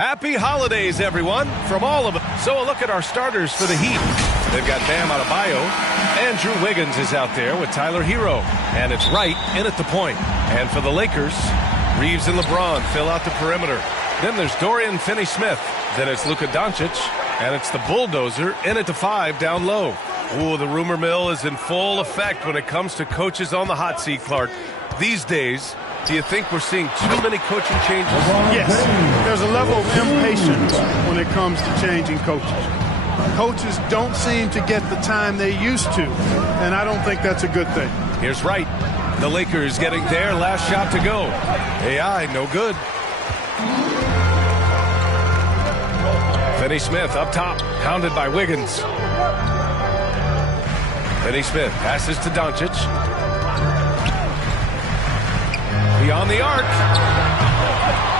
Happy holidays, everyone, from all of us. So a look at our starters for the Heat. They've got Bam Adebayo. Andrew Wiggins is out there with Tyler Hero. And it's Wright in at the point. And for the Lakers, Reeves and LeBron fill out the perimeter. Then there's Dorian Finney-Smith. Then it's Luka Doncic. And it's the Bulldozer in at the 5 down low. Ooh, the rumor mill is in full effect when it comes to coaches on the hot seat, Clark. These days, do you think we're seeing too many coaching changes? Yes. There's a level of impatience when it comes to changing coaches. Coaches don't seem to get the time they used to, and I don't think that's a good thing. Here's Wright. The Lakers getting their last shot to go. AI, no good. Finney-Smith up top, pounded by Wiggins. Finney-Smith passes to Doncic. Beyond the arc.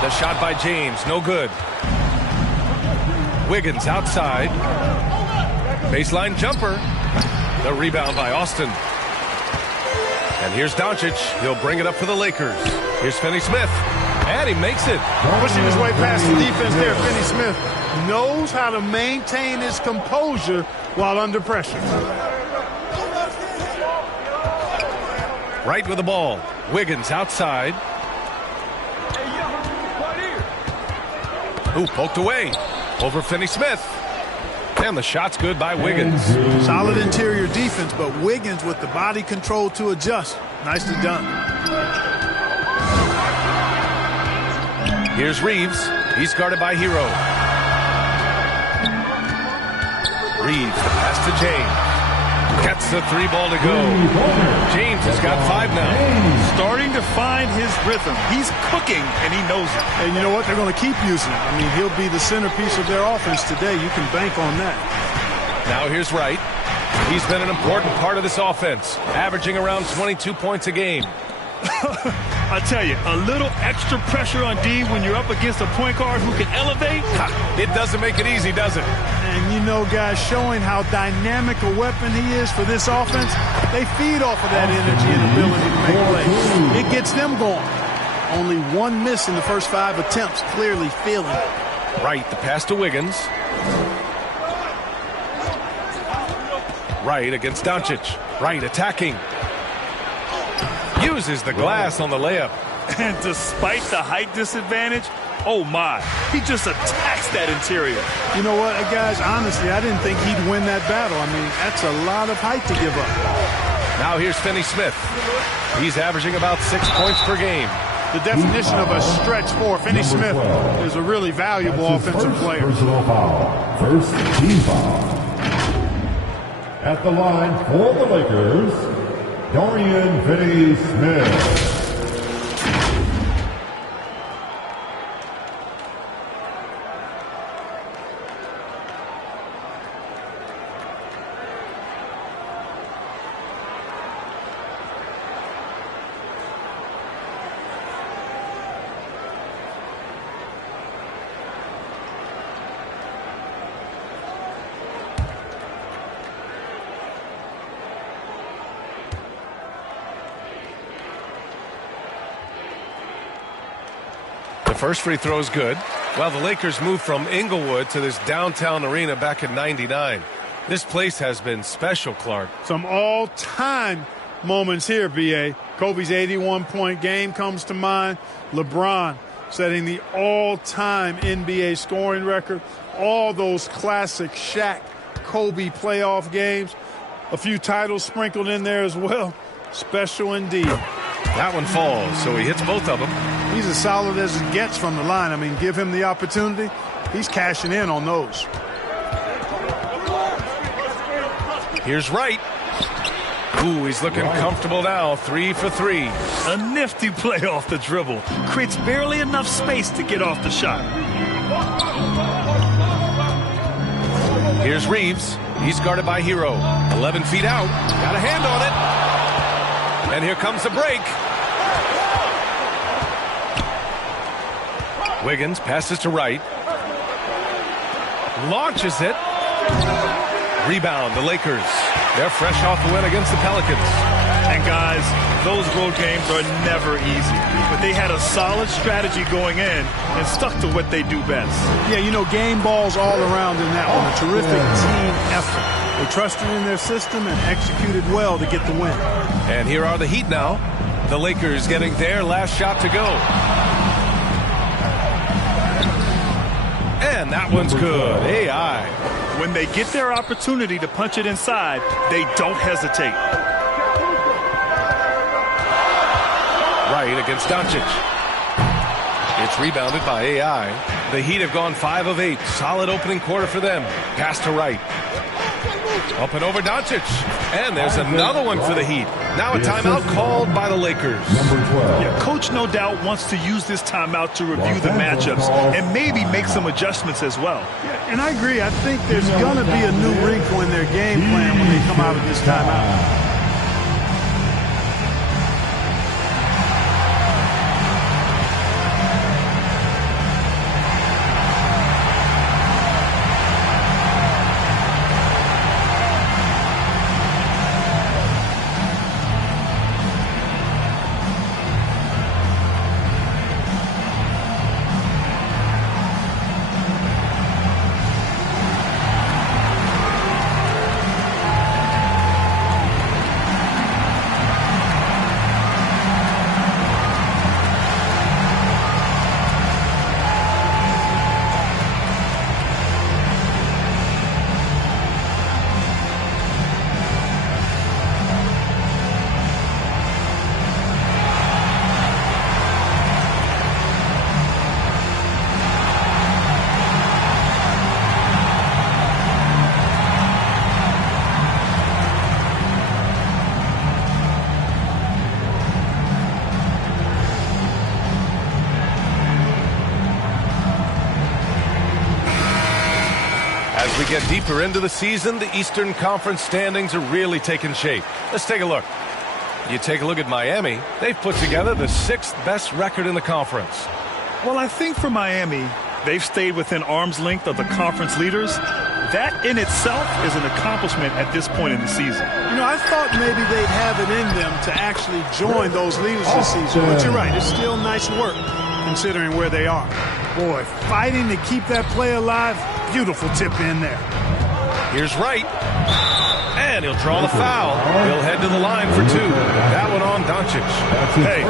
The shot by James, no good. Wiggins outside. Baseline jumper. The rebound by Austin. And here's Doncic. He'll bring it up for the Lakers. Here's Finney-Smith. And he makes it. Pushing his way past the defense there. Finney-Smith knows how to maintain his composure while under pressure. Right with the ball. Wiggins outside. Ooh, poked away. Over Finney-Smith. And the shot's good by Wiggins. Solid interior defense, but Wiggins with the body control to adjust. Nicely done. Here's Reeves. He's guarded by Hero. Reeves, the pass to James. Gets the 3 ball to go. James has got 5 now. Starting to find his rhythm. He's cooking, and he knows it. And you know what? They're going to keep using it. I mean, he'll be the centerpiece of their offense today. You can bank on that. Now here's Wright. He's been an important part of this offense, averaging around 22 points a game. I tell you, a little extra pressure on D when you're up against a point guard who can elevate. It doesn't make it easy, does it? And you know, guys, showing how dynamic a weapon he is for this offense, they feed off of that energy and ability to make plays. It gets them going. Only 1 miss in the first 5 attempts, clearly feeling it. Wright, the pass to Wiggins. Wright against Doncic. Wright attacking. Uses the glass on the layup. And despite the height disadvantage, oh my, he just attacks that interior. You know what, guys, honestly, I didn't think he'd win that battle. I mean, that's a lot of height to give up. Now here's Finney-Smith. He's averaging about 6 points per game. The definition of a stretch 4. Finney-Smith is a really valuable offensive player. Personal foul. First team foul. At the line for the Lakers, Dorian Finney-Smith. First free throw is good. Well, the Lakers moved from Inglewood to this downtown arena back in '99. This place has been special, Clark. Some all-time moments here, B.A. Kobe's 81-point game comes to mind. LeBron setting the all-time NBA scoring record. All those classic Shaq, Kobe playoff games. A few titles sprinkled in there as well. Special indeed. That one falls, so he hits both of them. He's as solid as it gets from the line. I mean, give him the opportunity. He's cashing in on those. Here's Wright. Ooh, he's looking comfortable now. 3 for 3. A nifty play off the dribble. Creates barely enough space to get off the shot. Here's Reeves. He's guarded by Hero. 11 feet out. Got a hand on it. And here comes the break. Wiggins passes to Wright. Launches it. Rebound, the Lakers. They're fresh off the win against the Pelicans. And guys, those road games are never easy. But they had a solid strategy going in and stuck to what they do best. Yeah, you know, game balls all around in that one. A terrific team effort. They trusted in their system and executed well to get the win. And here are the Heat now. The Lakers getting their last shot to go. And that one's good. AI. When they get their opportunity to punch it inside, they don't hesitate. Right against Doncic. It's rebounded by AI. The Heat have gone 5 of 8. Solid opening quarter for them. Pass to Wright. Up and over Doncic. And there's another one for the Heat. Now a timeout called by the Lakers. Number 12. Yeah, Coach no doubt wants to use this timeout to review the matchups and maybe make some adjustments as well. Yeah, and I agree. I think there's going to be a new wrinkle in their game plan when they come out of this timeout. As we get deeper into the season, the Eastern Conference standings are really taking shape. Let's take a look. You take a look at Miami. They've put together the 6th best record in the conference. Well, I think for Miami, they've stayed within arm's length of the conference leaders. That in itself is an accomplishment at this point in the season. You know, I thought maybe they'd have it in them to actually join those leaders this season. But you're right, it's still nice work considering where they are. Boy, fighting to keep that play alive, beautiful tip in there. Here's Wright. And he'll draw the foul. He'll head to the line for 2. That one on Doncic. Hey,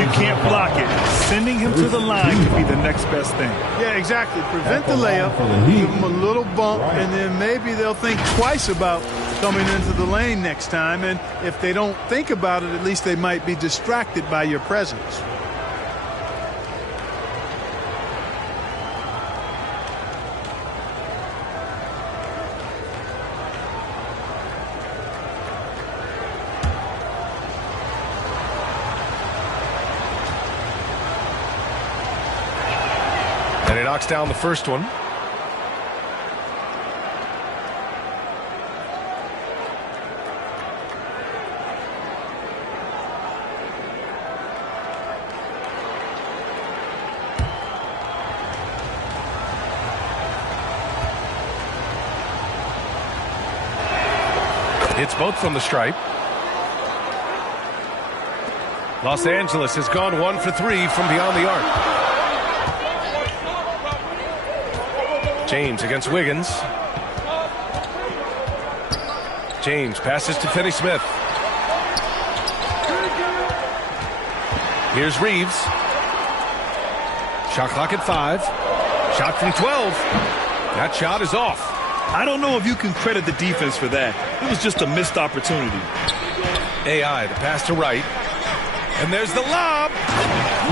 you can't block it. Sending him to the line could be the next best thing. Yeah, exactly. Prevent the layup, give them a little bump, and then maybe they'll think twice about coming into the lane next time. And if they don't think about it, at least they might be distracted by your presence. And he knocks down the first one. It's both from the stripe. Los Angeles has gone 1 for 3 from beyond the arc. James against Wiggins. James passes to Finney-Smith. Here's Reeves. Shot clock at 5. Shot from 12. That shot is off. I don't know if you can credit the defense for that. It was just a missed opportunity. AI, the pass to Wright. And there's the lob.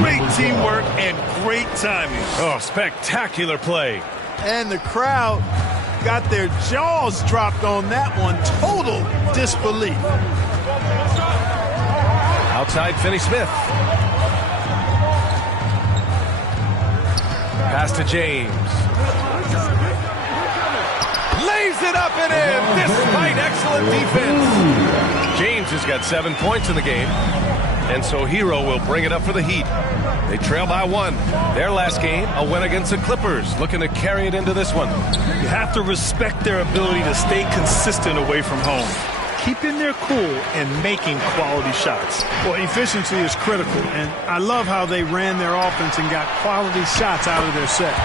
Great teamwork and great timing. Oh, spectacular play. And the crowd got their jaws dropped on that one. Total disbelief. Outside Finney-Smith. Pass to James. Lays it up and in despite excellent defense. James has got 7 points in the game. And so Hero will bring it up for the Heat. They trail by 1. Their last game, a win against the Clippers, looking to carry it into this one. You have to respect their ability to stay consistent away from home. keeping their cool and making quality shots. Well, efficiency is critical, and I love how they ran their offense and got quality shots out of their sets.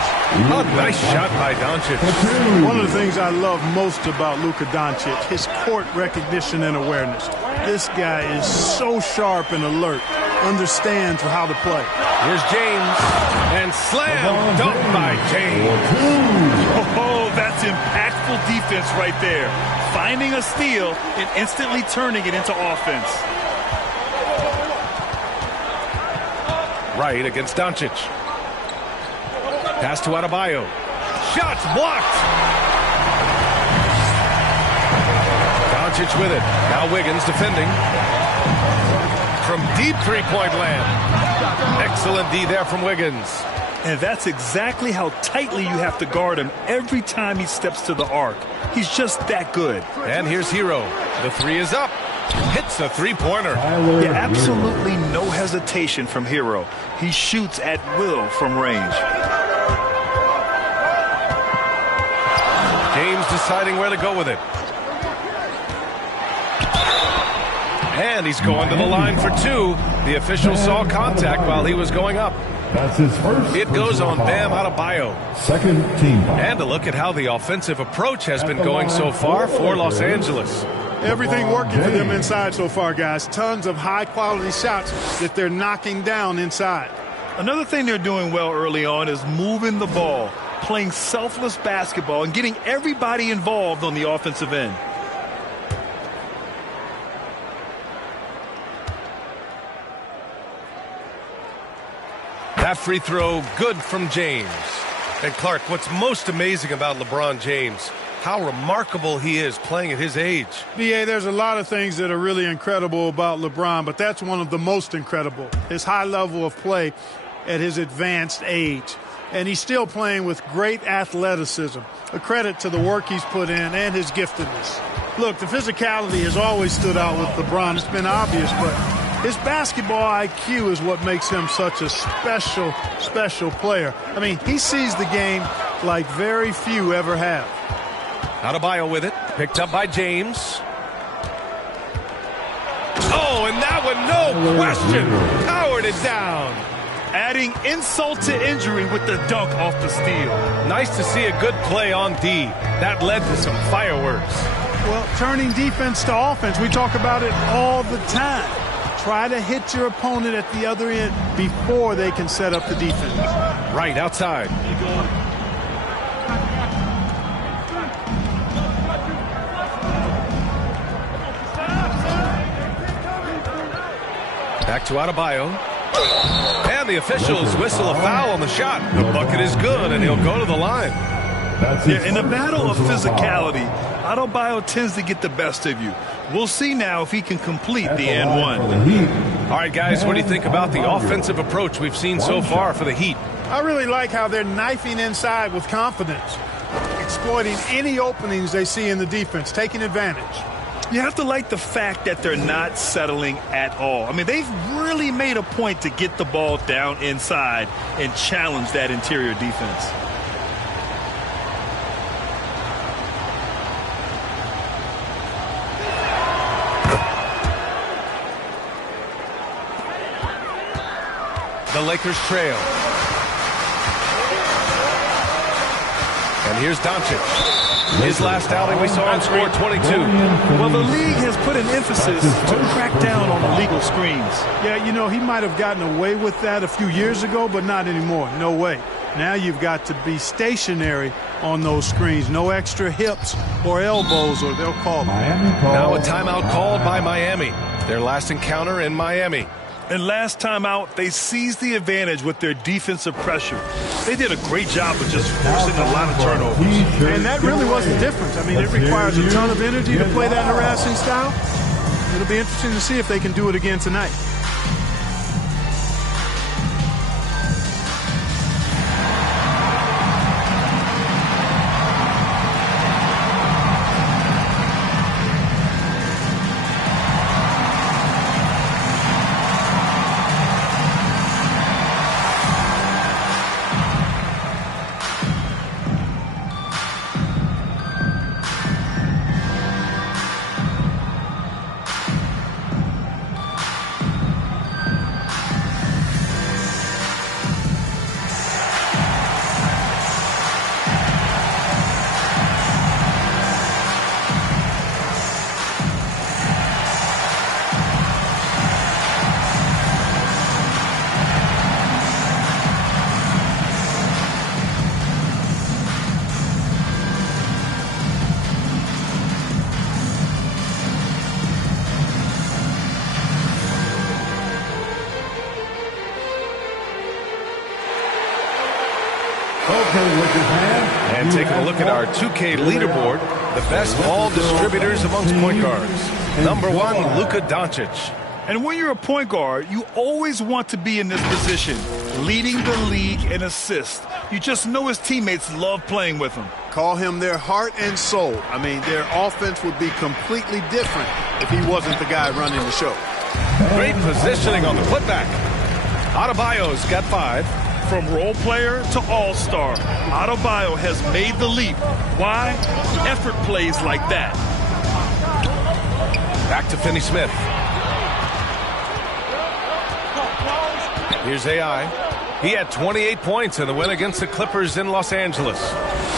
Oh, nice shot by Doncic. One of the things I love most about Luka Doncic, his court recognition and awareness. This guy is so sharp and alert, understands how to play. Here's James, and slam dunk by James. Oh, that's impactful defense right there. Finding a steal and instantly turning it into offense. Right against Doncic. Pass to Adebayo. Shots blocked. Doncic with it. Now Wiggins defending. From deep three-point land. Excellent D there from Wiggins. And that's exactly how tightly you have to guard him every time he steps to the arc. He's just that good. And here's Hero. The three is up. Hits a three-pointer. Yeah, absolutely no hesitation from Hero. He shoots at will from range. James deciding where to go with it. And he's going to the line for two. The official saw contact while he was going up. That's his first. It goes on Bam Adebayo. Second team foul. And a look at how the offensive approach has been going so far for Los Angeles. Everything working for them inside so far, guys. Tons of high-quality shots that they're knocking down inside. Another thing they're doing well early on is moving the ball, playing selfless basketball, and getting everybody involved on the offensive end. That free throw good from James. And Clark, what's most amazing about LeBron James, how remarkable he is playing at his age. B.A., there's a lot of things that are really incredible about LeBron, but that's one of the most incredible. His high level of play at his advanced age. And he's still playing with great athleticism. A credit to the work he's put in and his giftedness. Look, the physicality has always stood out with LeBron. It's been obvious, but his basketball IQ is what makes him such a special, special player. I mean, he sees the game like very few ever have. Adebayo with it. Picked up by James. Oh, and that one, no question. Powered it down. Adding insult to injury with the dunk off the steal. Nice to see a good play on D. That led to some fireworks. Well, turning defense to offense, we talk about it all the time. Try to hit your opponent at the other end before they can set up the defense. Right outside. Back to Adebayo. And the officials whistle a foul on the shot. The bucket is good, and he'll go to the line. Yeah, in a battle of physicality, Adebayo tends to get the best of you. We'll see now if he can complete the and one. All right, guys, what do you think about the offensive approach we've seen so far for the Heat? I really like how they're knifing inside with confidence, exploiting any openings they see in the defense, taking advantage. You have to like the fact that they're not settling at all. I mean, they've really made a point to get the ball down inside and challenge that interior defense. The Lakers trail. And here's Doncic. His last outing, we saw him score 22. Well, the league has put an emphasis to crack down on illegal screens. Yeah, you know, he might have gotten away with that a few years ago, but not anymore. No way. Now you've got to be stationary on those screens. No extra hips or elbows, or they'll call them. Now a timeout called by Miami. Their last encounter in Miami. And last time out, they seized the advantage with their defensive pressure. They did a great job of just forcing a lot of turnovers. And that really was the difference. I mean, it requires a ton of energy to play that harassing style. It'll be interesting to see if they can do it again tonight. And taking a look at our 2K leaderboard, the best ball distributors amongst point guards. Number 1, Luka Doncic. And when you're a point guard, you always want to be in this position, leading the league in assists. You just know his teammates love playing with him. Call him their heart and soul. I mean, their offense would be completely different if he wasn't the guy running the show. Great positioning on the putback. Adebayo's got 5. From role player to all-star, Adebayo has made the leap. Why? Effort plays like that. Back to Finney-Smith. Here's AI. He had 28 points in the win against the Clippers in Los Angeles.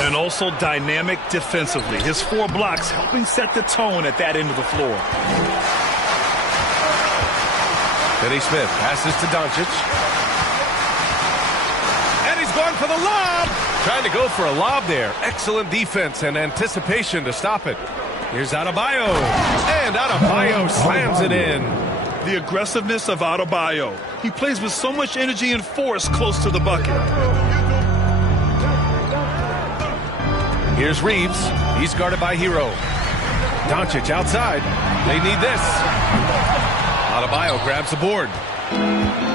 And also dynamic defensively. His 4 blocks helping set the tone at that end of the floor. Finney-Smith passes to Doncic. Going for the lob. Trying to go for a lob there. Excellent defense and anticipation to stop it. Here's Adebayo. And Adebayo slams it in. The aggressiveness of Adebayo. He plays with so much energy and force close to the bucket. Here's Reeves. He's guarded by Hero. Doncic outside. They need this. Adebayo grabs the board.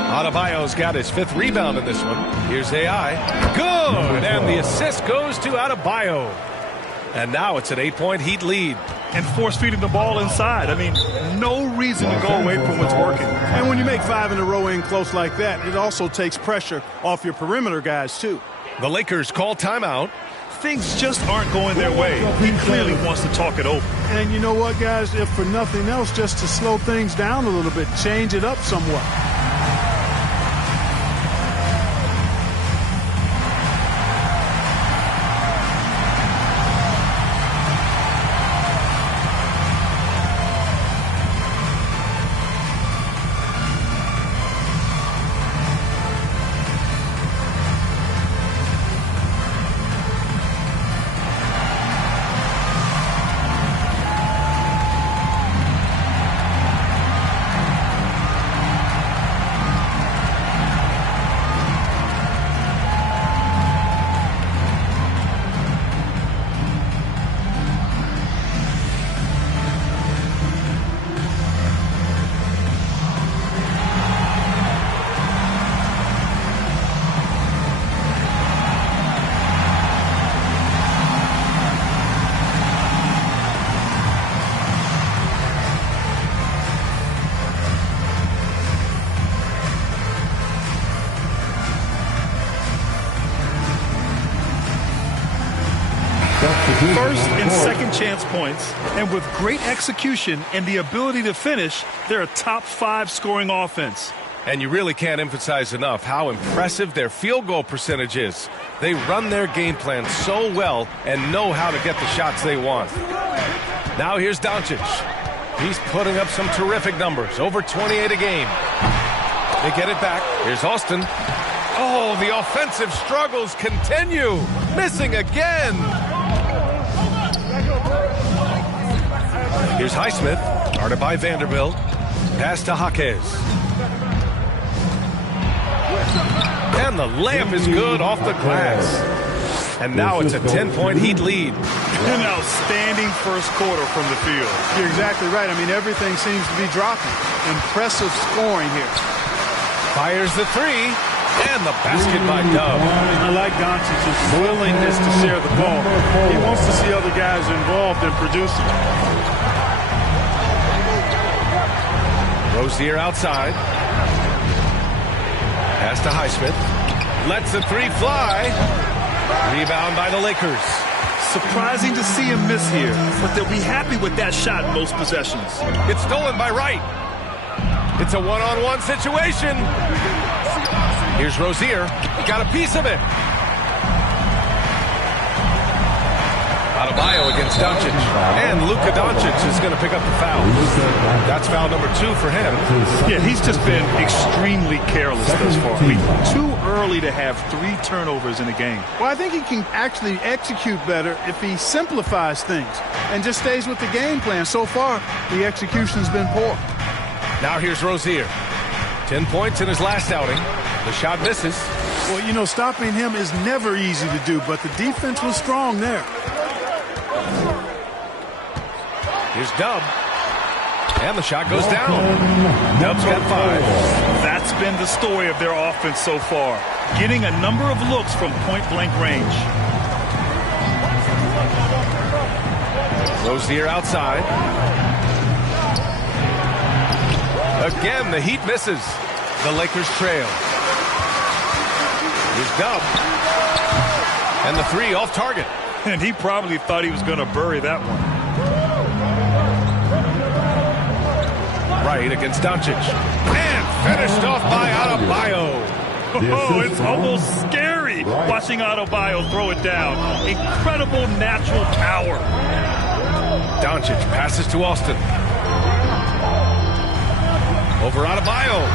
Adebayo's got his 5th rebound in this one. Here's AI. Good! And the assist goes to Adebayo. And now it's an 8-point Heat lead. And force-feeding the ball inside. I mean, no reason to go away from what's working. And when you make 5 in a row in close like that, it also takes pressure off your perimeter guys, too. The Lakers call timeout. Things just aren't going their way. He clearly wants to talk it over. And you know what, guys? If for nothing else, just to slow things down a little bit, change it up somewhat. First and second chance points, and with great execution and the ability to finish, they're a top 5 scoring offense. And you really can't emphasize enough how impressive their field goal percentage is. They run their game plan so well and know how to get the shots they want. Now here's Doncic. He's putting up some terrific numbers, over 28 a game. They get it back. Here's Austin. Oh, the offensive struggles continue. Missing again. Here's Highsmith, guarded by Vanderbilt. Pass to Jaquez. And the layup is good off the glass. And now it's a 10-point Heat lead. An outstanding first quarter from the field. You're exactly right. I mean, everything seems to be dropping. Impressive scoring here. Fires the 3. And the basket by Dub. I like Doncic's willingness to share the ball. He wants to see other guys involved in producing. Rozier outside. Pass to Highsmith. Lets the 3 fly. Rebound by the Lakers. Surprising to see him miss here, but they'll be happy with that shot most possessions. It's stolen by Wright. It's a one-on-one situation. Here's Rozier. Got a piece of it. Adebayo against Doncic. And Luka Doncic is going to pick up the foul. That's foul number 2 for him. Yeah, he's just been extremely careless thus far. I mean, too early to have 3 turnovers in a game. Well, I think he can actually execute better if he simplifies things and just stays with the game plan. So far, the execution's been poor. Now here's Rozier. 10 points in his last outing. The shot misses. Well, you know, stopping him is never easy to do, but the defense was strong there. Here's Dub. And the shot goes down. Dub's got 5. That's been the story of their offense so far. Getting a number of looks from point-blank range. Rozier outside. Again, the Heat misses. The Lakers trail. Here's Dub. And the 3 off target. And he probably thought he was going to bury that one. Right against Doncic. And finished off by Adebayo. Oh, it's almost scary watching Adebayo throw it down. Incredible natural power. Doncic passes to Austin. Over Adebayo.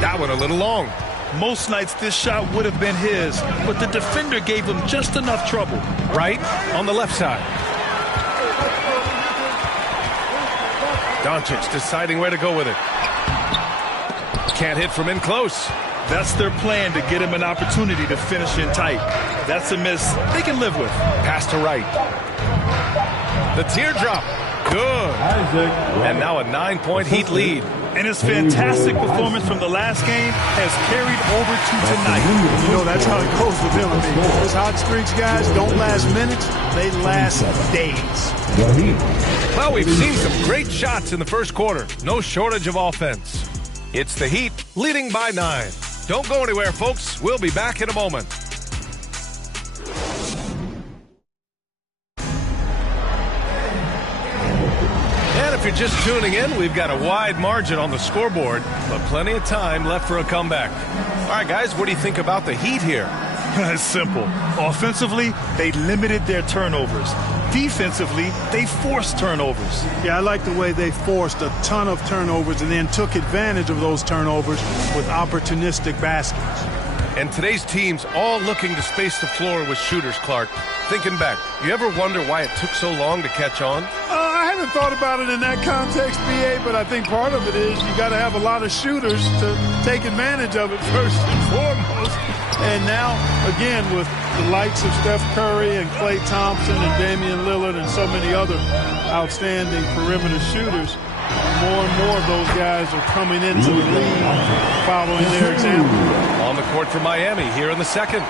That one a little long. Most nights this shot would have been his, but the defender gave him just enough trouble. Right on the left side. Doncic deciding where to go with it. Can't hit from in close. That's their plan, to get him an opportunity to finish in tight. That's a miss they can live with. Pass to Wright. The teardrop. Good. And now a 9-point Heat lead. And his fantastic performance from the last game has carried over to tonight. You know, that's how it goes with him. I mean, those hot streaks, guys, don't last minutes. They last days. Well, we've seen some great shots in the first quarter. No shortage of offense. It's the Heat leading by 9. Don't go anywhere, folks. We'll be back in a moment. And if you're just tuning in, we've got a wide margin on the scoreboard, but plenty of time left for a comeback. All right, guys, what do you think about the Heat here? It's simple. Offensively, they limited their turnovers. Defensively, they forced turnovers. Yeah, I like the way they forced a ton of turnovers and then took advantage of those turnovers with opportunistic baskets. And today's team's all looking to space the floor with shooters, Clark. Thinking back, you ever wonder why it took so long to catch on? I haven't thought about it in that context, BA, but I think part of it is you got to have a lot of shooters to take advantage of it first and foremost. And now, again, with the likes of Steph Curry and Klay Thompson and Damian Lillard and so many other outstanding perimeter shooters, more and more of those guys are coming into the league following their example. On the court for Miami here in the second.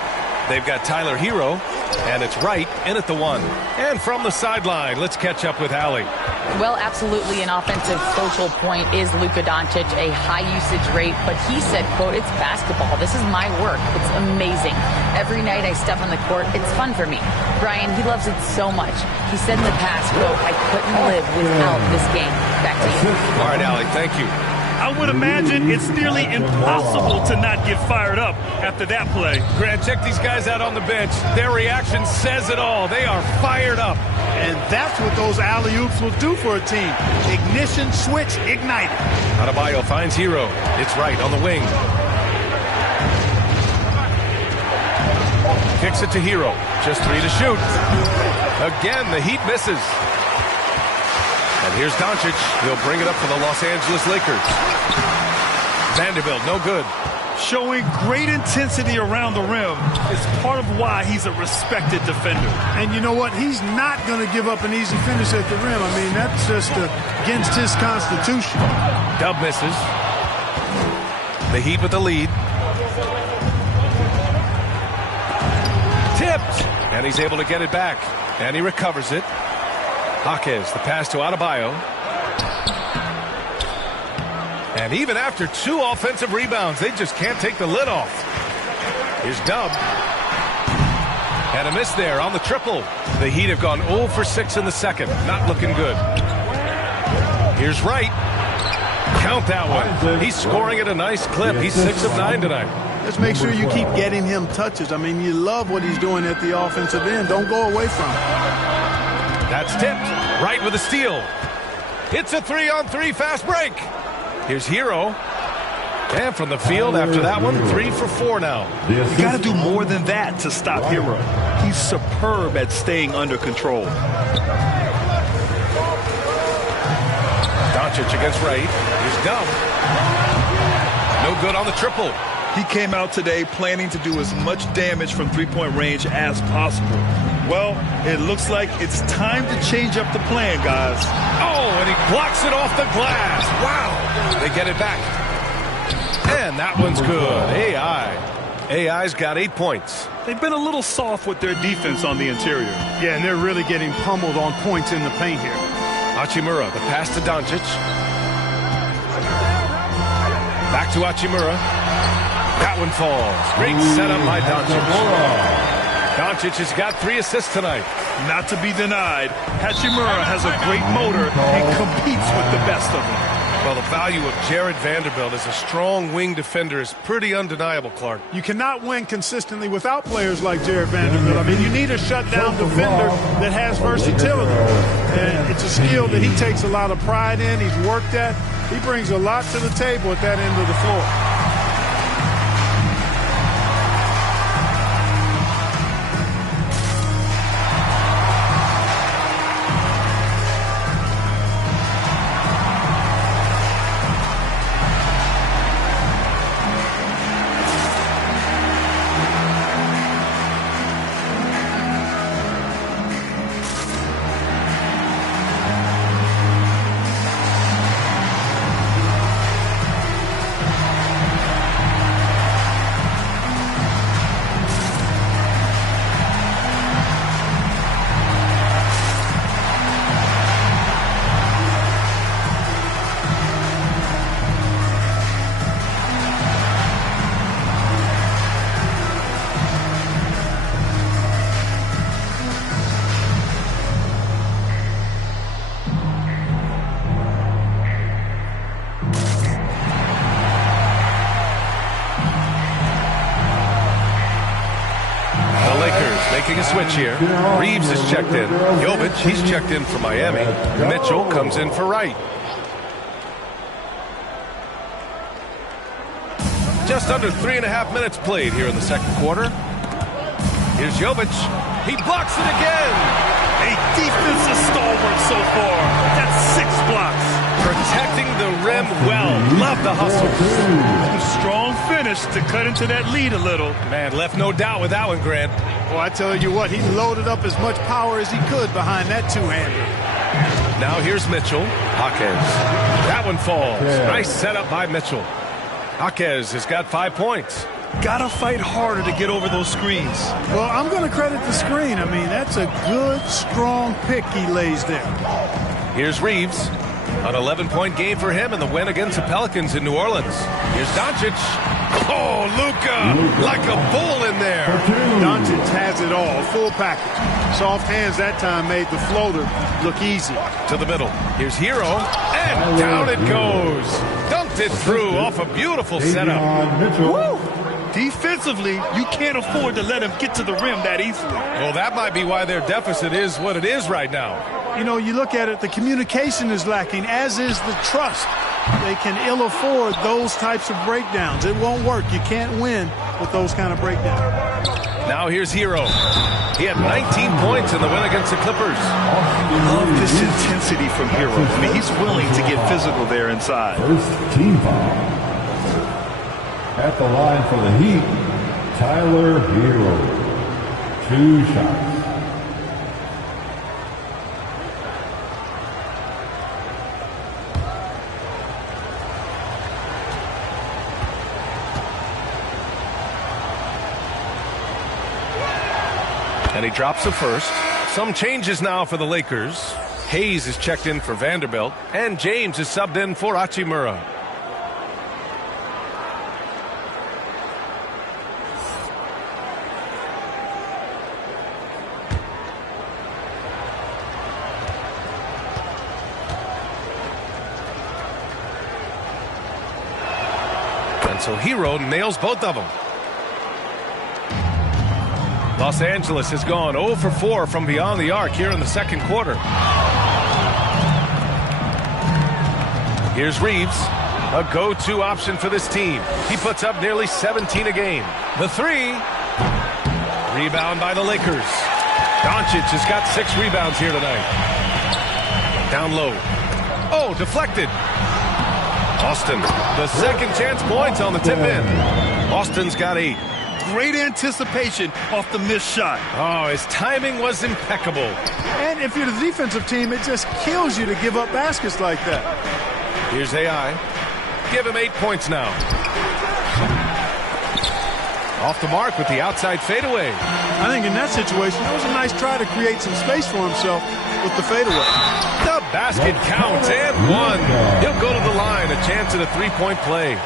They've got Tyler Hero, and it's Wright in at the 1. And from the sideline, let's catch up with Allie. Well, absolutely an offensive focal point is Luka Doncic, a high usage rate, but he said, quote, "It's basketball. This is my work. It's amazing. Every night I step on the court, it's fun for me." Brian, he loves it so much. He said in the past, quote, "I couldn't live without this game." Back to you. All right, Allie, thank you. I would imagine it's nearly impossible to not get fired up after that play. Grant, check these guys out on the bench. Their reaction says it all. They are fired up. And that's what those alley-oops will do for a team. Ignition, switch, ignited. Adebayo finds Hero. It's Wright on the wing. Kicks it to Hero. Just 3 to shoot. Again, the Heat misses. And here's Doncic. He'll bring it up for the Los Angeles Lakers. Vanderbilt, no good. Showing great intensity around the rim is part of why he's a respected defender. And you know what? He's not going to give up an easy finish at the rim. I mean, that's just against his constitution. Dub misses. The Heat with the lead. Tipped. And he's able to get it back. And he recovers it. Jaquez, the pass to Adebayo. And even after 2 offensive rebounds, they just can't take the lid off. Here's Dub. And a miss there on the triple. The Heat have gone 0 for 6 in the second. Not looking good. Here's Wright. Count that one. He's scoring at a nice clip. He's 6 of 9 tonight. Just make sure you keep getting him touches. I mean, you love what he's doing at the offensive end. Don't go away from him. That's tipped. Wright with a steal. It's a 3-on-3 fast break. Here's Hero. And from the field after that one, 3 for 4 now. You got to do more than that to stop Hero. He's superb at staying under control. Doncic against Wright. Here's Dub. No good on the triple. He came out today planning to do as much damage from three-point range as possible. Well, it looks like it's time to change up the plan, guys. Oh, and he blocks it off the glass. Wow. They get it back. And that one's good. AI's got 8 points. They've been a little soft with their defense on the interior. Yeah, and they're really getting pummeled on points in the paint here. Hachimura, the pass to Doncic. Back to Hachimura. That one falls. Great setup by Doncic. Doncic has got 3 assists tonight. Not to be denied, Hachimura has a great motor and competes with the best of them. Well, the value of Jared Vanderbilt as a strong wing defender is pretty undeniable, Clark. You cannot win consistently without players like Jared Vanderbilt. I mean, you need a shutdown defender that has versatility. And it's a skill that he takes a lot of pride in. He's worked at. He brings a lot to the table at that end of the floor. Making a switch here. Reeves is checked in. Jovic, he's checked in for Miami. Mitchell comes in for Wright. Just under 3.5 minutes played here in the second quarter. Here's Jovic. He blocks it again. A defensive stalwart so far. That's 6 blocks. Protecting the rim well. Love the hustle. A strong finish to cut into that lead a little. Man, left no doubt with that one, Grant. Well, I tell you what, he loaded up as much power as he could behind that two-hander. Now here's Mitchell. Jaquez. That one falls. Nice setup by Mitchell. Jaquez has got 5 points. Gotta fight harder to get over those screens. Well, I'm going to credit the screen. I mean, that's a good, strong pick he lays there. Here's Reeves. An 11-point game for him in the win against the Pelicans in New Orleans. Here's Doncic. Oh, Luka, like a bull in there. Doncic has it all, full package. Soft hands that time made the floater look easy. To the middle. Here's Hero, and down it goes. Dunked it through off a beautiful setup. Woo! Defensively, you can't afford to let him get to the rim that easily. Well, that might be why their deficit is what it is right now. You know, you look at it, the communication is lacking, as is the trust. They can ill afford those types of breakdowns. It won't work. You can't win with those kind of breakdowns. Now here's Hero. He had 19 points in the win against the Clippers. Love this intensity from Hero. I mean, he's willing to get physical there inside. First team foul. At the line for the Heat, Tyler Hero. 2 shots. And he drops the first. Some changes now for the Lakers. Hayes is checked in for Vanderbilt, and James is subbed in for Hachimura. And so Hero nails both of them. Los Angeles has gone 0 for 4 from beyond the arc here in the second quarter. Here's Reeves, a go-to option for this team. He puts up nearly 17 a game. The 3. Rebound by the Lakers. Doncic has got 6 rebounds here tonight. Down low. Oh, deflected. Austin, the second chance points on the tip in. Austin's got 8. Great anticipation off the missed shot. Oh, his timing was impeccable. And if you're the defensive team, it just kills you to give up baskets like that. Here's AI. Give him 8 points now. Off the mark with the outside fadeaway. I think in that situation, that was a nice try to create some space for himself with the fadeaway. The basket counts and 1. He'll go to the line, a chance at a 3-point play.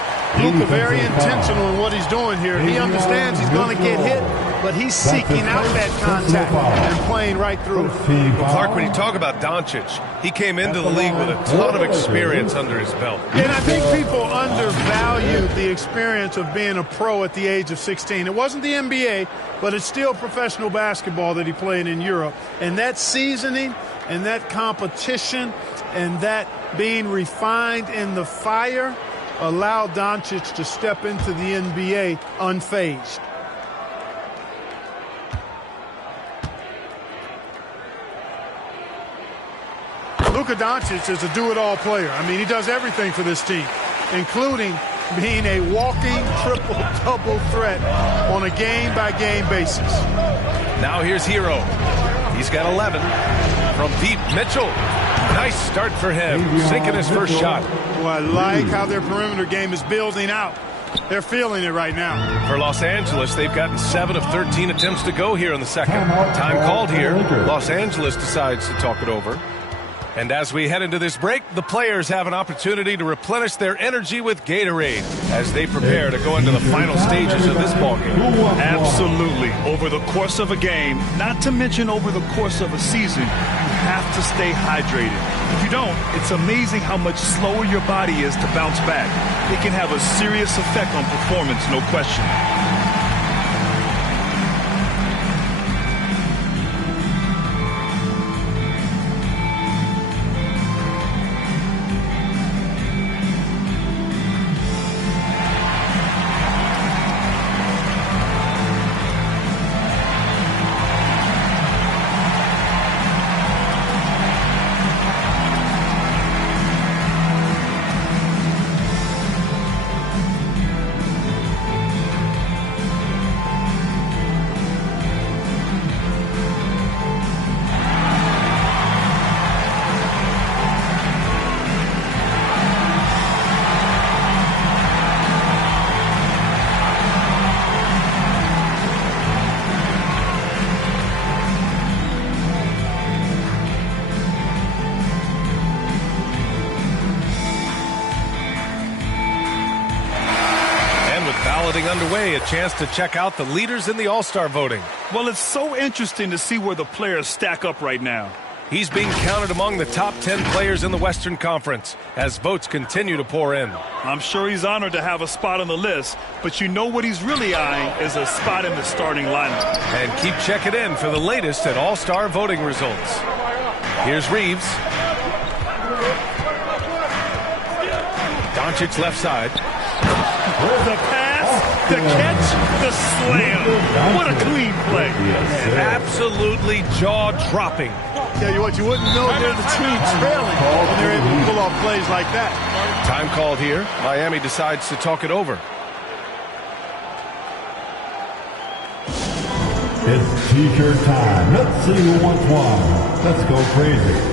Luka very intentional in what he's doing here. He understands he's going to get hit, but he's seeking out that contact and playing right through it. Well, Clark, when you talk about Doncic, he came into the league with a ton of experience under his belt. And I think people undervalue the experience of being a pro at the age of 16. It wasn't the NBA, but it's still professional basketball that he played in Europe. And that seasoning and that competition and that being refined in the fire allowed Doncic to step into the NBA unfazed. Luka Doncic is a do-it-all player. I mean, he does everything for this team, including being a walking triple-double threat on a game-by-game basis. Now here's Hero. He's got 11. From deep, Mitchell. Nice start for him, sinking his first shot. Well, I like how their perimeter game is building out. They're feeling it right now. For Los Angeles, they've gotten 7 of 13 attempts to go here in the second. Time called here. Los Angeles decides to talk it over. And as we head into this break, the players have an opportunity to replenish their energy with Gatorade as they prepare to go into the final stages of this ballgame. Absolutely. Over the course of a game, not to mention over the course of a season, you have to stay hydrated. If you don't, it's amazing how much slower your body is to bounce back. It can have a serious effect on performance, no question. Underway, a chance to check out the leaders in the All-Star voting. Well, it's so interesting to see where the players stack up right now. He's being counted among the top 10 players in the Western Conference as votes continue to pour in. I'm sure he's honored to have a spot on the list, but you know what he's really eyeing is a spot in the starting lineup. And keep checking in for the latest at All-Star voting results. Here's Reeves. Doncic left side. The pass, the catch, the slam. What a clean play. And absolutely jaw-dropping. Tell you what, you wouldn't know they're the team trailing when they're able to pull off plays like that. Time called here. Miami decides to talk it over. It's T-shirt time. Let's see who wants one. Let's go crazy.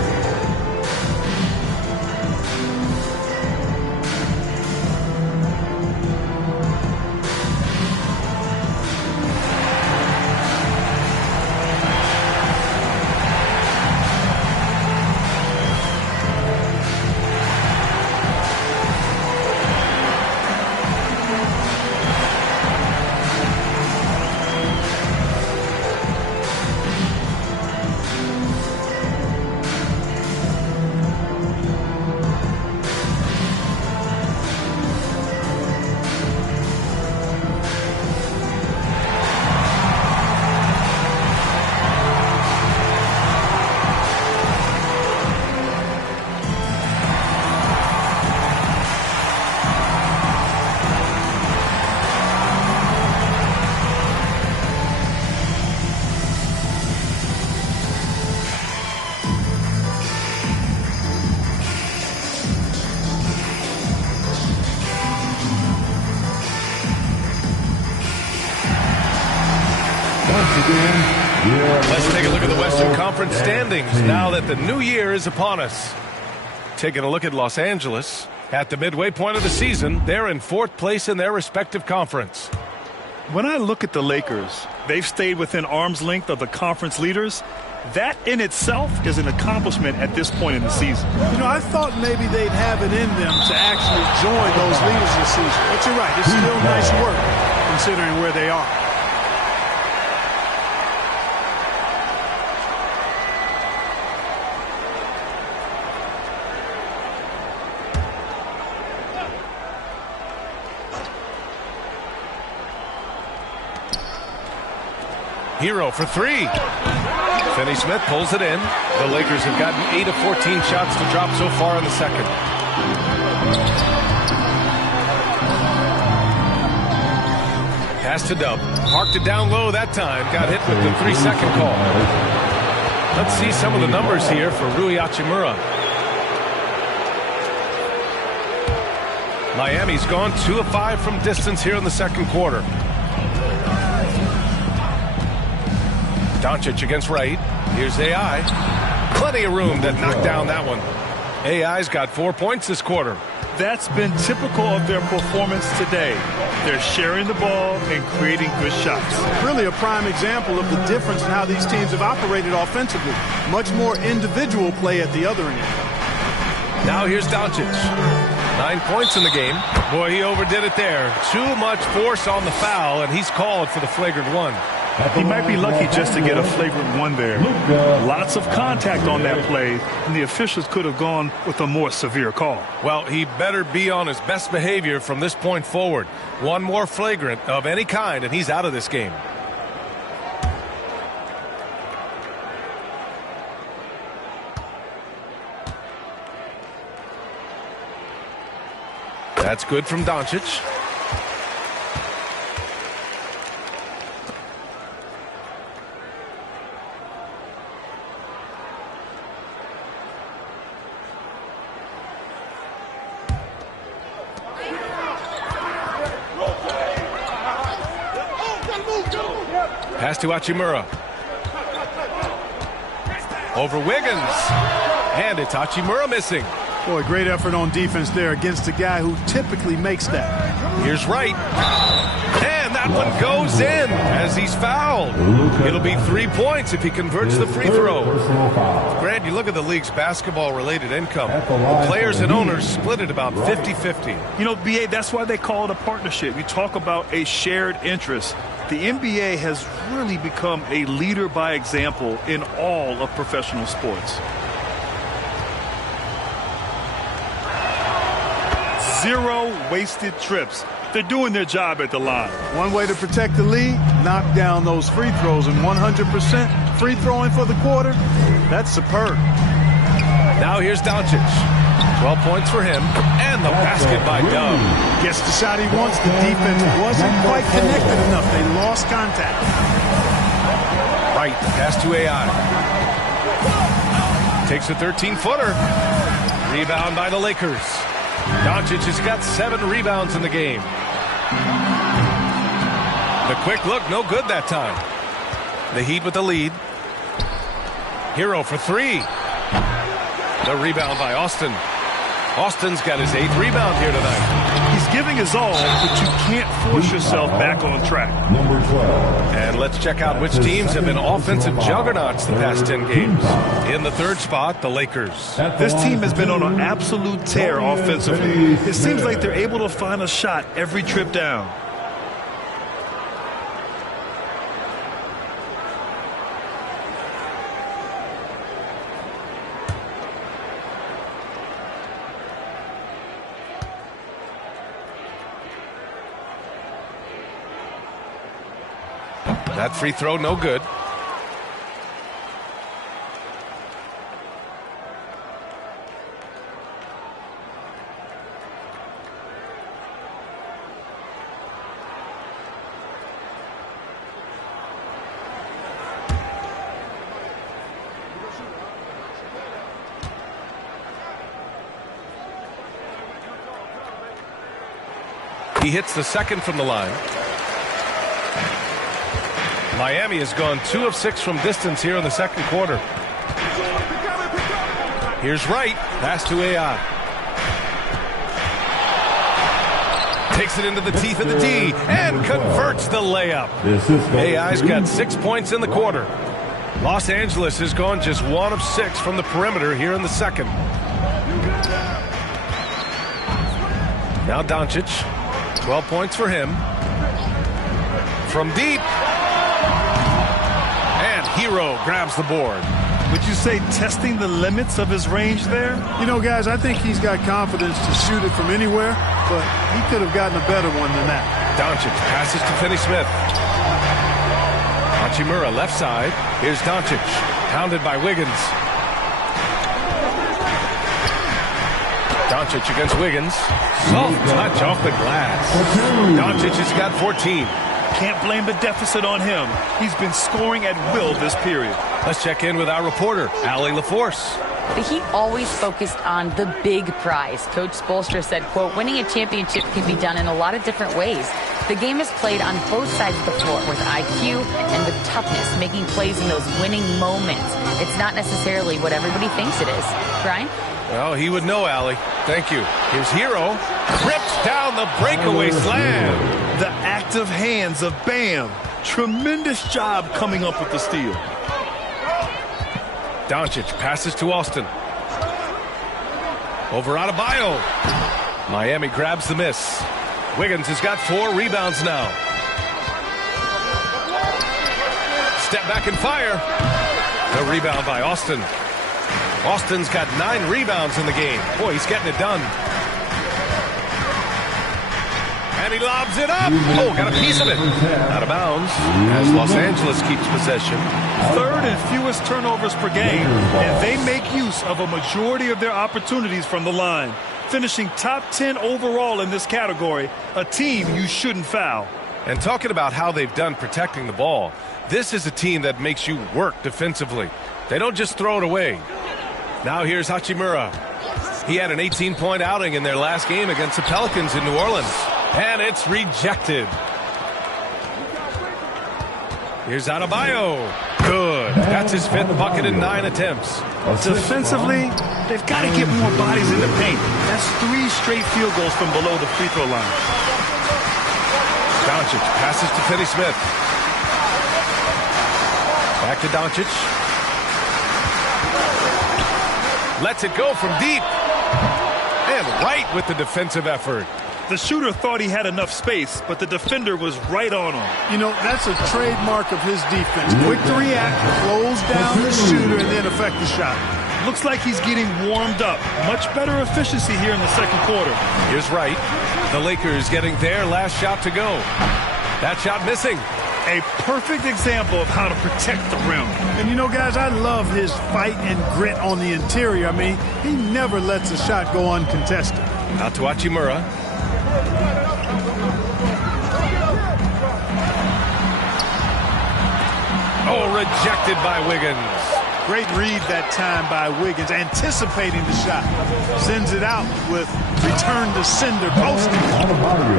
Take a look at the Western Conference standings now that the new year is upon us. Taking a look at Los Angeles. At the midway point of the season, they're in 4th place in their respective conference. When I look at the Lakers, they've stayed within arm's length of the conference leaders. That in itself is an accomplishment at this point in the season. You know, I thought maybe they'd have it in them to actually join those leaders this season. But you're right, it's still nice work considering where they are. Hero for 3. Finney-Smith pulls it in. The Lakers have gotten 8 of 14 shots to drop so far in the second. Pass to Dub. Parked it down low that time. Got hit with the 3-second call. Let's see some of the numbers here for Rui Hachimura. Miami's gone 2 of 5 from distance here in the second quarter. Doncic against Wright. Here's AI. Plenty of room to knock down that one. AI's got 4 points this quarter. That's been typical of their performance today. They're sharing the ball and creating good shots. Really a prime example of the difference in how these teams have operated offensively. Much more individual play at the other end. Now here's Doncic. 9 points in the game. Boy, he overdid it there. Too much force on the foul, and he's called for the flagrant one. He might be lucky just to get a flagrant one there. Lots of contact on that play, and the officials could have gone with a more severe call. Well, he better be on his best behavior from this point forward. One more flagrant of any kind, and he's out of this game. That's good from Doncic. Pass to Hachimura. Over Wiggins. And it's Hachimura missing. Boy, great effort on defense there against a guy who typically makes that. Here's Wright. And that one goes in as he's fouled. It'll be 3 points if he converts the free throw. Grant, you look at the league's basketball-related income. Players and owners split it about 50-50. You know, BA, that's why they call it a partnership. You talk about a shared interest. The NBA has really become a leader by example in all of professional sports. 0 wasted trips. They're doing their job at the line. One way to protect the lead, knock down those free throws, and 100% free throwing for the quarter, that's superb. Now here's Doncic. 12 points for him, and the basket by Dub. Gets the shot he wants. The defense wasn't quite connected enough. They lost contact. Right, pass to AI. Takes a 13-footer. Rebound by the Lakers. Doncic has got 7 rebounds in the game. The quick look, no good that time. The Heat with the lead. Hero for 3. The rebound by Austin. Austin's got his 8th rebound here tonight. He's giving his all, but you can't force yourself back on track. Number 12. And let's check out which teams have been offensive juggernauts the past 10 games. In the 3rd spot, the Lakers. This team has been on an absolute tear offensively. It seems like they're able to find a shot every trip down. That free throw, no good. He hits the second from the line. Miami has gone 2 of 6 from distance here in the second quarter. Here's Wright. Pass to AI. Takes it into the teeth of the D and converts the layup. AI's got 6 points in the quarter. Los Angeles has gone just 1 of 6 from the perimeter here in the second. Now Doncic. 12 points for him. From deep. And Hero grabs the board. Would you say testing the limits of his range there? You know, guys, I think he's got confidence to shoot it from anywhere, but he could have gotten a better one than that. Doncic passes to Finney-Smith. Hachimura left side. Here's Doncic. Pounded by Wiggins. Doncic against Wiggins. Soft touch off the glass. Doncic has got 14. Can't blame the deficit on him. He's been scoring at will this period. Let's check in with our reporter, Allie LaForce. The Heat always focused on the big prize. Coach Spoelstra said, quote, winning a championship can be done in a lot of different ways. The game is played on both sides of the floor with IQ and with toughness, making plays in those winning moments. It's not necessarily what everybody thinks it is. Brian? Well, he would know, Allie. Thank you. Here's Hero. Rips down the breakaway slam. The active hands of Bam. Tremendous job coming up with the steal. Doncic passes to Austin. Over Adebayo. Miami grabs the miss. Wiggins has got 4 rebounds now. Step back and fire. The rebound by Austin. Austin's got 9 rebounds in the game. Boy, he's getting it done. And he lobs it up. Oh, got a piece of it. Out of bounds as Los Angeles keeps possession. 3rd and fewest turnovers per game, and they make use of a majority of their opportunities from the line. Finishing top 10 overall in this category, a team you shouldn't foul. And talking about how they've done protecting the ball, this is a team that makes you work defensively. They don't just throw it away. Now here's Hachimura. He had an 18-point outing in their last game against the Pelicans in New Orleans. And it's rejected. Here's Adebayo. Good. That's his 5th bucket in 9 attempts. Defensively, they've got to get more bodies in the paint. That's 3 straight field goals from below the free throw line. Doncic passes to Finney-Smith. Back to Doncic. Lets it go from deep. And right with the defensive effort. The shooter thought he had enough space, but the defender was right on him. You know, that's a trademark of his defense. Quick to react, close down the shooter, and then affect the shot. Looks like he's getting warmed up. Much better efficiency here in the second quarter. Here's Wright. The Lakers getting their last shot to go. That shot missing. A perfect example of how to protect the rim. And you know, guys, I love his fight and grit on the interior. I mean, he never lets a shot go uncontested. Out to Hachimura. Oh, rejected by Wiggins. Great read that time by Wiggins, anticipating the shot. Sends it out with return to sender posting.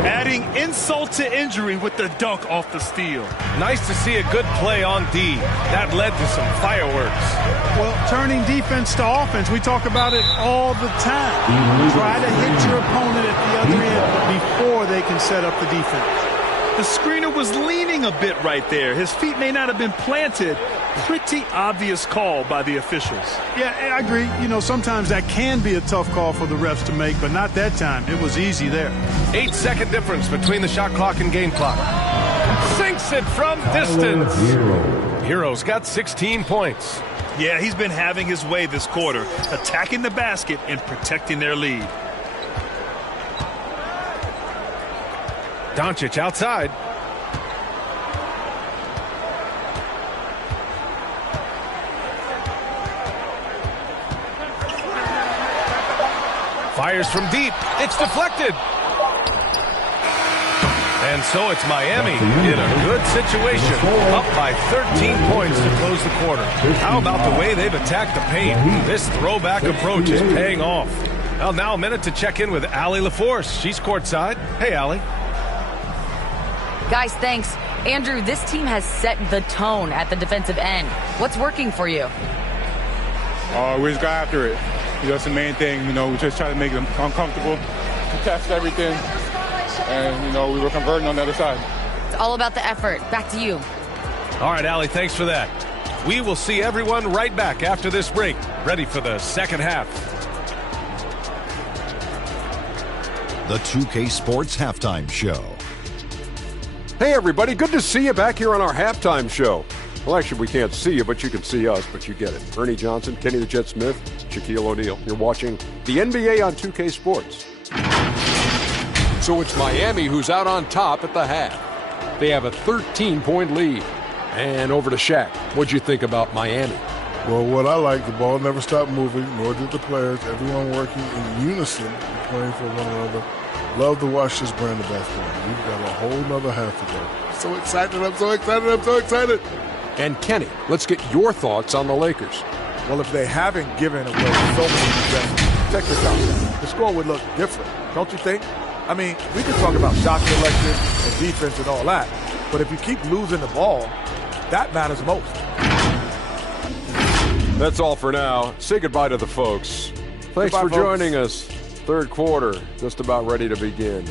Adding insult to injury with the dunk off the steal. Nice to see a good play on D. That led to some fireworks. Well, turning defense to offense, we talk about it all the time. Try to hit your opponent at the other end before they can set up the defense. The screener was leaning a bit right there. His feet may not have been planted. Pretty obvious call by the officials. Yeah, I agree. You know, sometimes that can be a tough call for the refs to make, but not that time. It was easy there. 8-second difference between the shot clock and game clock. Sinks it from distance. Hero's got 16 points. Yeah, he's been having his way this quarter, attacking the basket and protecting their lead. Doncic outside. Fires from deep. It's deflected. And so it's Miami in a good situation. Up by 13 points to close the quarter. How about the way they've attacked the paint? This throwback approach is paying off. Well, now a minute to check in with Allie LaForce. She's courtside. Hey, Allie. Guys, thanks. Andrew, this team has set the tone at the defensive end. What's working for you? We just got after it. That's the main thing. We just try to make them uncomfortable, test everything, and, we were converting on the other side. It's all about the effort. Back to you. All right, Allie, thanks for that. We will see everyone right back after this break, ready for the second half. The 2K Sports Halftime Show. Hey, everybody. Good to see you back here on our halftime show. Well, actually, we can't see you, but you can see us, but you get it. Ernie Johnson, Kenny the Jet Smith, Shaquille O'Neal. You're watching the NBA on 2K Sports. So it's Miami who's out on top at the half. They have a 13-point lead. And over to Shaq. What'd you think about Miami? Well, what I like, the ball never stopped moving, nor did the players. Everyone working in unison and playing for one another. Love to watch this brand of basketball. We've got a whole nother half to go. So excited, I'm so excited, I'm so excited. And Kenny, let's get your thoughts on the Lakers. Well, if they haven't given away so many possessions, check this out. The score would look different, don't you think? I mean, we can talk about shot selection and defense and all that, but if you keep losing the ball, that matters most. That's all for now. Say goodbye to the folks. Thanks for joining us. Third quarter, just about ready to begin.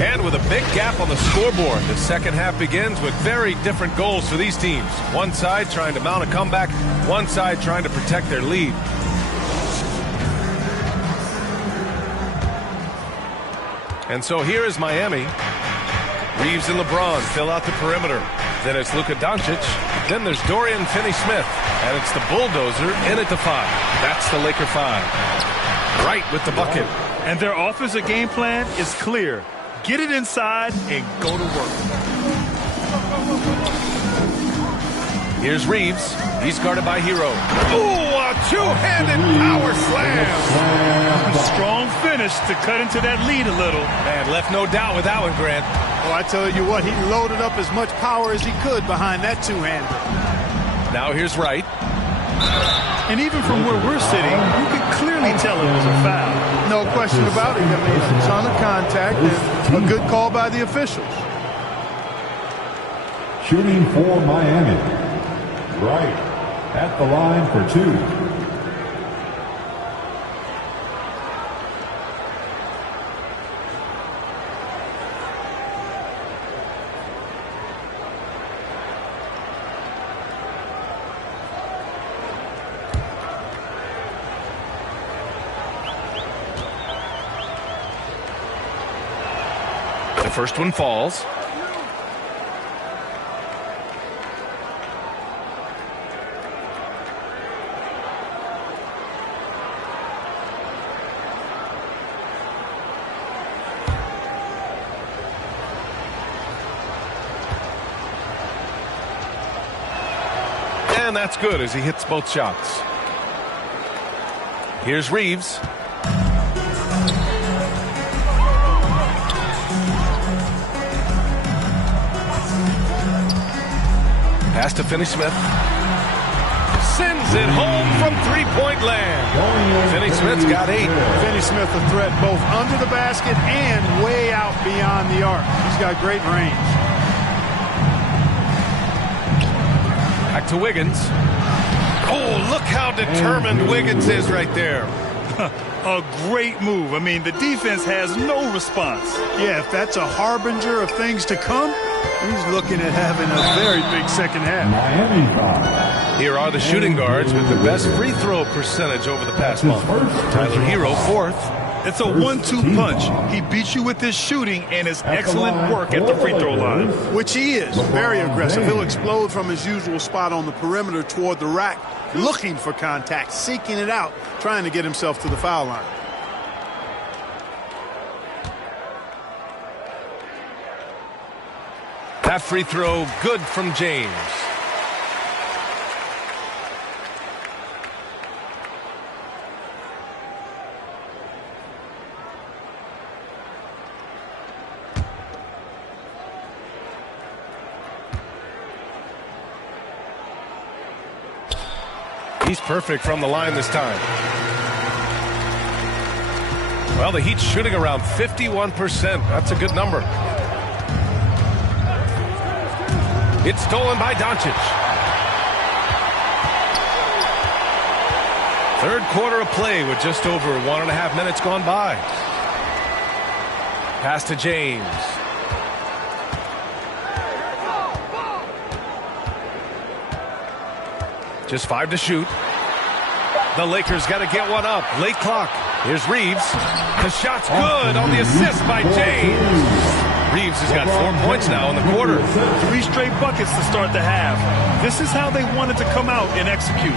And with a big gap on the scoreboard, the second half begins with very different goals for these teams. One side trying to mount a comeback, one side trying to protect their lead. And so here is Miami. Reeves and LeBron fill out the perimeter. Then it's Luka Doncic. Then there's Dorian Finney-Smith. And it's the bulldozer in at the 5. That's the Laker 5. Right with the bucket. And their offensive game plan is clear. Get it inside and go to work. Here's Reeves. He's guarded by Hero. Ooh, a two-handed power slam. Strong finish to cut into that lead a little. Man, left no doubt with that one, Grant. Well, I tell you what, he loaded up as much power as he could behind that two-hander. Now here's Wright. And even from where we're sitting, you can clearly tell it was a foul. No question about it. I mean, a ton of contact and a good call by the officials. Shooting for Miami. Right at the line for 2. The first one falls. And that's good as he hits both shots. Here's Reeves. Pass to Finney-Smith. Sends it home from three-point land. Finney-Smith's got 8. Finney-Smith a threat both under the basket and way out beyond the arc. He's got great range. Back to Wiggins. Oh, look how determined Wiggins is right there. A great move. I mean, the defense has no response. Yeah, if that's a harbinger of things to come, he's looking at having a very big second half. Miami foul. Here are the shooting guards with the best free throw percentage over the past month. Tyler Hero, 4th. It's a 1-2 punch. He beats you with his shooting and his excellent work at the free throw line. Which he is. Very aggressive. He'll explode from his usual spot on the perimeter toward the rack, looking for contact, seeking it out, trying to get himself to the foul line. That free throw good from James. He's perfect from the line this time. Well, the Heat's shooting around 51%. That's a good number. It's stolen by Doncic. Third quarter of play with just over 1.5 minutes gone by. Pass to James. Just 5 to shoot. The Lakers got to get one up. Late clock. Here's Reeves. The shot's good on the assist by James. Reeves has got 4 points now in the quarter. 3 straight buckets to start the half. This is how they wanted to come out and execute.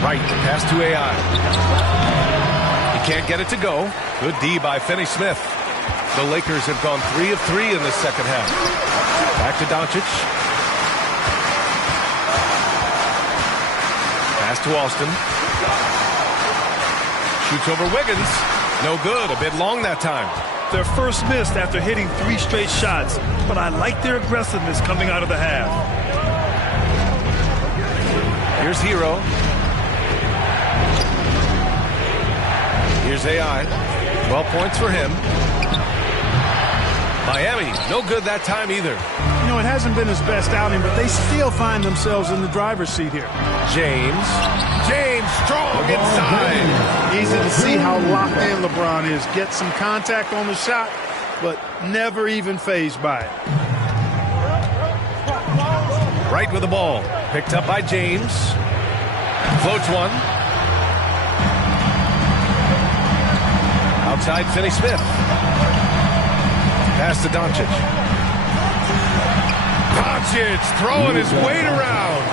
Right, pass to AI. He can't get it to go. Good D by Finney-Smith. The Lakers have gone 3 of 3 in the second half. Back to Doncic. Pass to Austin. Shoots over Wiggins. No good. A bit long that time. Their first miss after hitting 3 straight shots, but I like their aggressiveness coming out of the half. Here's Hero. Here's AI. 12 points for him. Miami, no good that time either. You know, it hasn't been his best outing, but they still find themselves in the driver's seat here. James strong inside. Easy to see how locked in LeBron is. Gets some contact on the shot, but never even fazed by it. Right with the ball. Picked up by James. Floats one. Outside Finney-Smith. Pass to Doncic. Doncic throwing his weight around.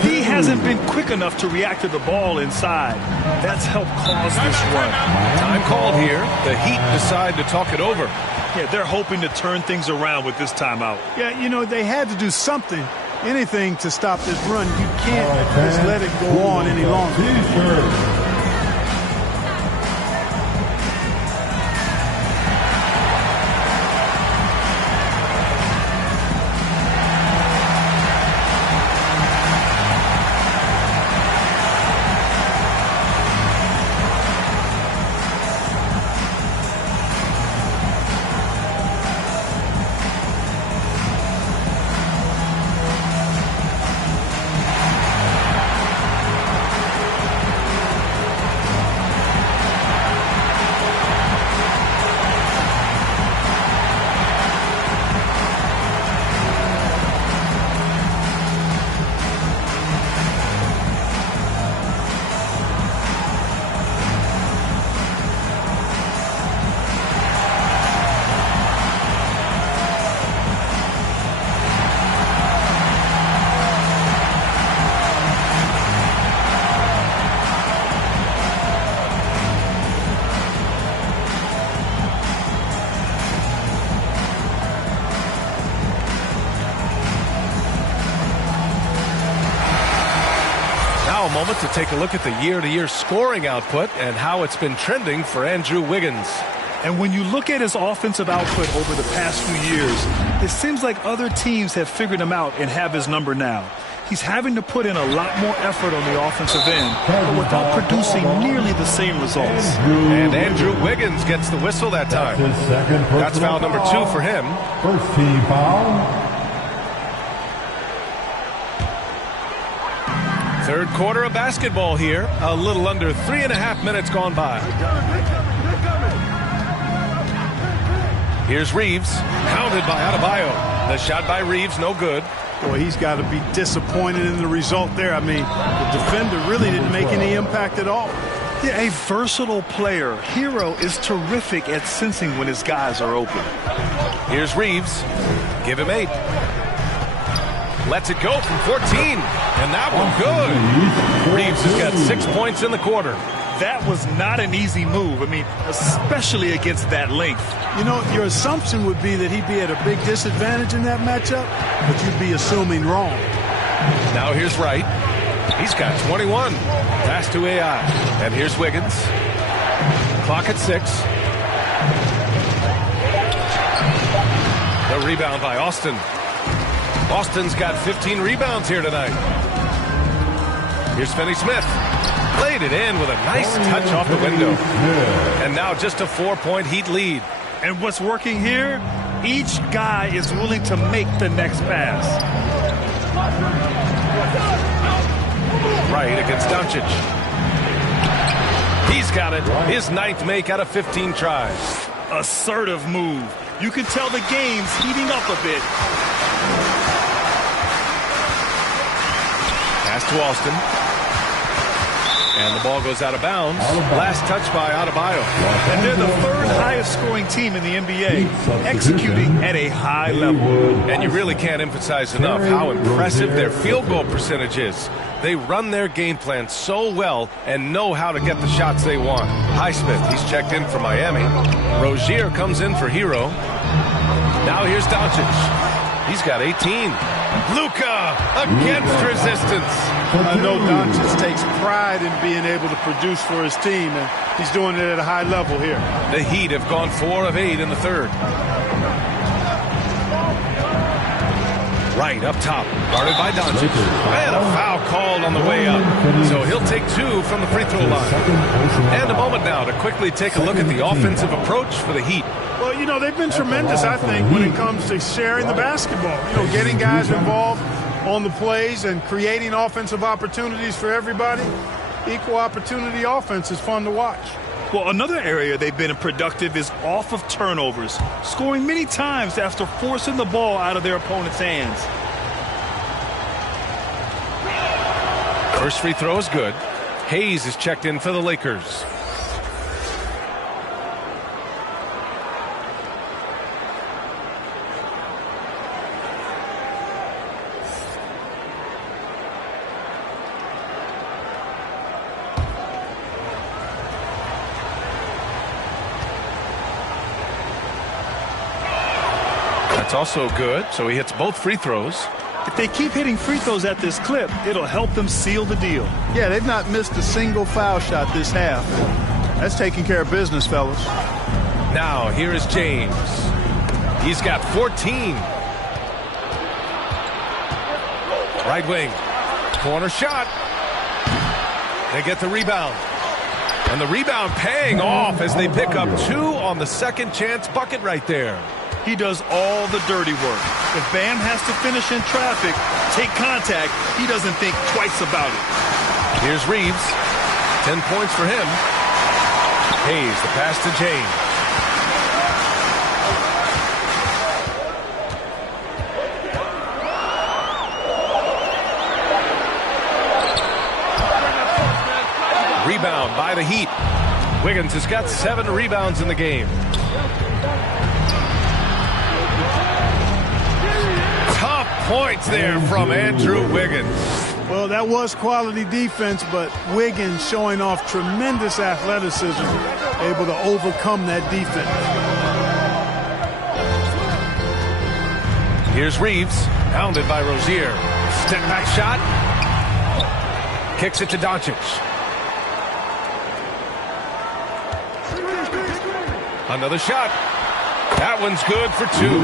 He hasn't been quick enough to react to the ball inside. That's helped cause this run. Time called here. The Heat decide to talk it over. Yeah, they're hoping to turn things around with this timeout. Yeah, you know, they had to do something, anything to stop this run. You can't just let it go on any longer. Moment to take a look at the year-to-year scoring output and how it's been trending for Andrew Wiggins. And when you look at his offensive output over the past few years, it seems like other teams have figured him out and have his number now. He's having to put in a lot more effort on the offensive end, but without producing nearly the same results. And Andrew Wiggins gets the whistle that time. That's foul number 2 for him. First team foul. Third quarter of basketball here. A little under 3.5 minutes gone by. Here's Reeves. Pounded by Adebayo. The shot by Reeves, no good. Boy, he's got to be disappointed in the result there. I mean, the defender really didn't make any impact at all. Yeah, a versatile player. Hero is terrific at sensing when his guys are open. Here's Reeves. Give him 8. Lets it go from 14. And that one good. Reeves has got 6 points in the quarter. That was not an easy move. I mean, especially against that length. You know, your assumption would be that he'd be at a big disadvantage in that matchup, but you'd be assuming wrong. Now here's Wright. He's got 21. Pass to AI. And here's Wiggins. Clock at 6. The rebound by Austin. Boston's got 15 rebounds here tonight. Here's Finney-Smith. Played it in with a nice touch off the window. And now just a 4-point Heat lead. And what's working here? Each guy is willing to make the next pass. Right against Doncic. He's got it. His 9th make out of 15 tries. Assertive move. You can tell the game's heating up a bit. Pass to Alston. And the ball goes out of bounds. Last touch by Adebayo. And they're the 3rd highest scoring team in the NBA, executing at a high level. And you really can't emphasize enough how impressive their field goal percentage is. They run their game plan so well and know how to get the shots they want. Highsmith, he's checked in for Miami. Rozier comes in for Hero. Now here's Doncic. He's got 18. Luka against resistance. I know Doncic takes pride in being able to produce for his team, and he's doing it at a high level here. The Heat have gone 4 of 8 in the 3rd. Right up top, guarded by Doncic. And a foul called on the way up. So he'll take 2 from the free throw line. And a moment now to quickly take a look at the offensive approach for the Heat. Well, you know, they've been tremendous, I think, when it comes to sharing the basketball. You know, getting guys involved on the plays and creating offensive opportunities for everybody. Equal opportunity offense is fun to watch. Well, another area they've been productive is off of turnovers, scoring many times after forcing the ball out of their opponent's hands. First free throw is good. Hayes is checked in for the Lakers. That's also good, so he hits both free throws. If they keep hitting free throws at this clip, it'll help them seal the deal. Yeah, they've not missed a single foul shot this half. That's taking care of business, fellas. Now, here is James. He's got 14. Right wing. Corner shot. They get the rebound. And the rebound paying off as they pick up 2 on the second chance bucket right there. He does all the dirty work. If Bam has to finish in traffic, take contact, he doesn't think twice about it. Here's Reeves. 10 points for him. Hayes, the pass to James. Rebound by the Heat. Wiggins has got 7 rebounds in the game. Tough points there from Andrew Wiggins. Well, that was quality defense, but Wiggins showing off tremendous athleticism, able to overcome that defense. Here's Reeves, pounded by Rozier. Step back shot. Kicks it to Doncic. Another shot. That one's good for 2.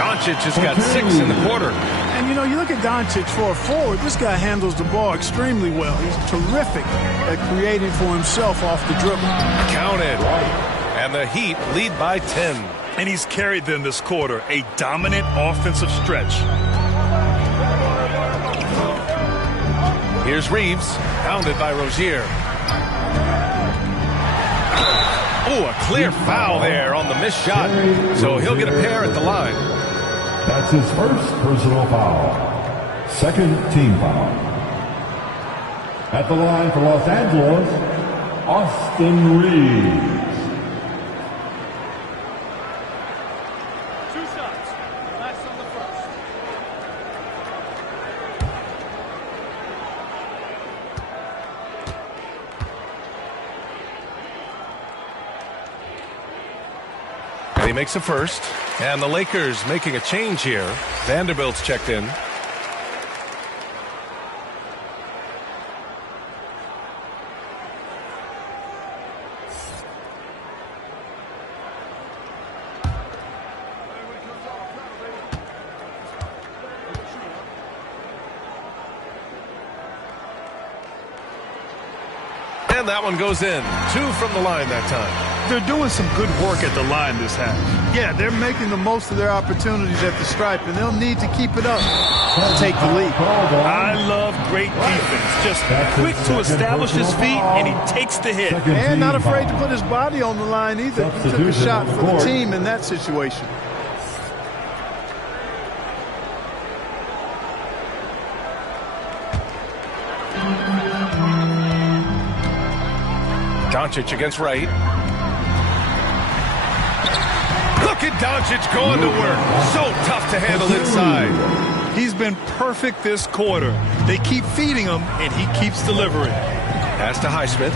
Doncic has got 6 in the quarter. And, you know, you look at Doncic for a forward, this guy handles the ball extremely well. He's terrific at creating for himself off the dribble. Counted. And the Heat lead by 10. And he's carried them this quarter, a dominant offensive stretch. Here's Reeves, pounded by Rozier. Oh, a clear foul there on the missed shot. So he'll get a pair at the line. That's his first personal foul. Second team foul. At the line for Los Angeles, Austin Reeves. 2 shots. Last on the first. And he makes a first. And the Lakers making a change here. Vanderbilt's checked in. And that one goes in. 2 from the line that time. They're doing some good work at the line this half. Yeah, they're making the most of their opportunities at the stripe, and they'll need to keep it up to take the lead. I love great defense. Just quick to establish his feet, and he takes the hit. And not afraid to put his body on the line either. He took a shot for the team in that situation. Doncic against Wright. Look at Doncic going to work. So tough to handle inside. He's been perfect this quarter. They keep feeding him, and he keeps delivering. Pass to Highsmith.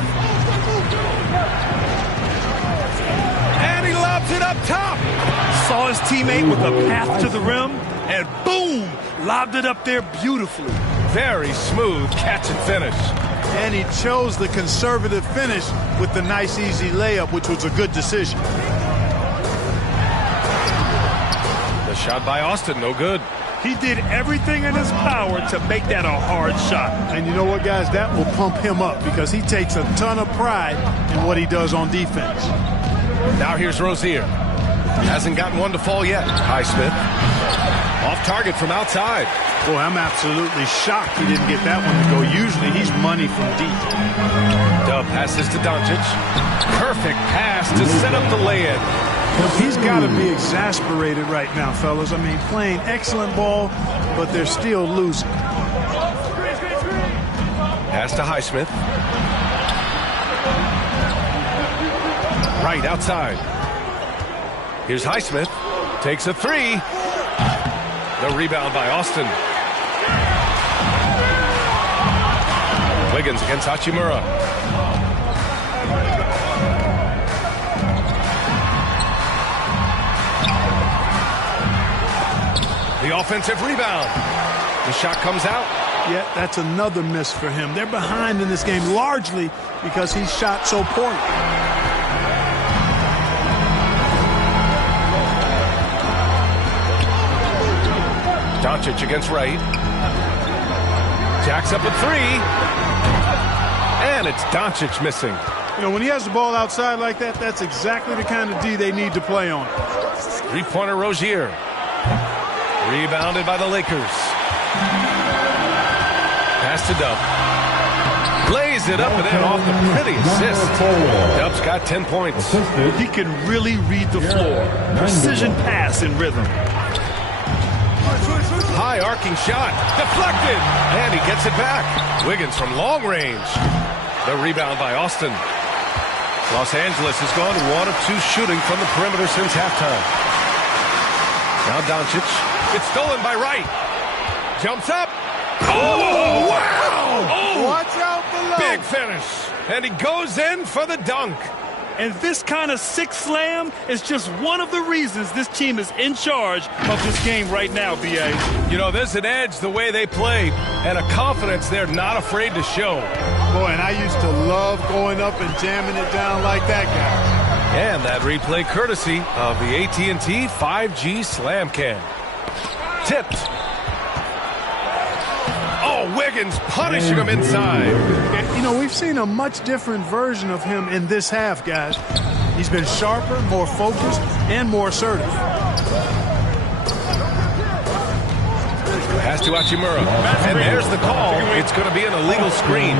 And he lobs it up top. Saw his teammate with a path to the rim, and boom, lobbed it up there beautifully. Very smooth catch and finish. And he chose the conservative finish with the nice, easy layup, which was a good decision. The shot by Austin, no good. He did everything in his power to make that a hard shot. And you know what, guys? That will pump him up because he takes a ton of pride in what he does on defense. Now here's Rozier. Hasn't gotten one to fall yet. Highsmith. Off target from outside. Boy, I'm absolutely shocked he didn't get that one to go. Usually he's money from deep. Dub passes to Doncic. Perfect pass to set up the lay-in. He's got to be exasperated right now, fellas. I mean, playing excellent ball, but they're still losing. Pass to Highsmith. Right outside. Here's Highsmith. Takes a 3. The rebound by Austin. Wiggins against Hachimura. The offensive rebound. The shot comes out. Yeah, that's another miss for him. They're behind in this game largely because he shot so poorly. Doncic against Wright. Jacks up a 3. And it's Doncic missing. You know, when he has the ball outside like that, that's exactly the kind of D they need to play on. Three-pointer Rozier. Rebounded by the Lakers. Pass to Dub. Lays it up and then off the pretty assist. Dub's got 10 points. He can really read the floor. Precision pass in rhythm. High arcing shot. Deflected. And he gets it back. Wiggins from long range. The rebound by Austin. Los Angeles has gone 1 of 2 shooting from the perimeter since halftime. Now Doncic. It's stolen by Wright. Jumps up. Oh, wow! Oh, watch out below. Big finish. And he goes in for the dunk. And this kind of sick slam is just one of the reasons this team is in charge of this game right now, B.A. You know, there's an edge the way they play and a confidence they're not afraid to show. Boy, and I used to love going up and jamming it down like that guy. And that replay courtesy of the AT&T 5G Slam Cam. Tipped. Oh, Wiggins punishing him inside. You know, we've seen a much different version of him in this half, guys. He's been sharper, more focused, and more assertive. Pass to Hachimura. And there's the call. It's going to be an illegal screen.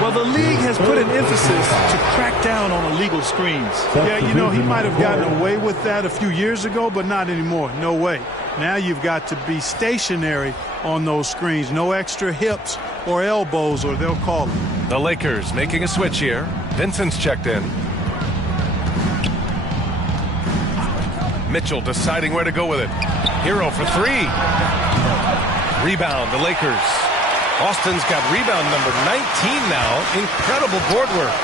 Well, the league has put an emphasis to crack down on illegal screens. Yeah, you know, he might have gotten away with that a few years ago, but not anymore. No way. Now you've got to be stationary on those screens. No extra hips or elbows, or they'll call it. The Lakers making a switch here. Vincent's checked in. Mitchell deciding where to go with it. Hero for 3. Rebound, the Lakers. Austin's got rebound number 19 now. Incredible board work.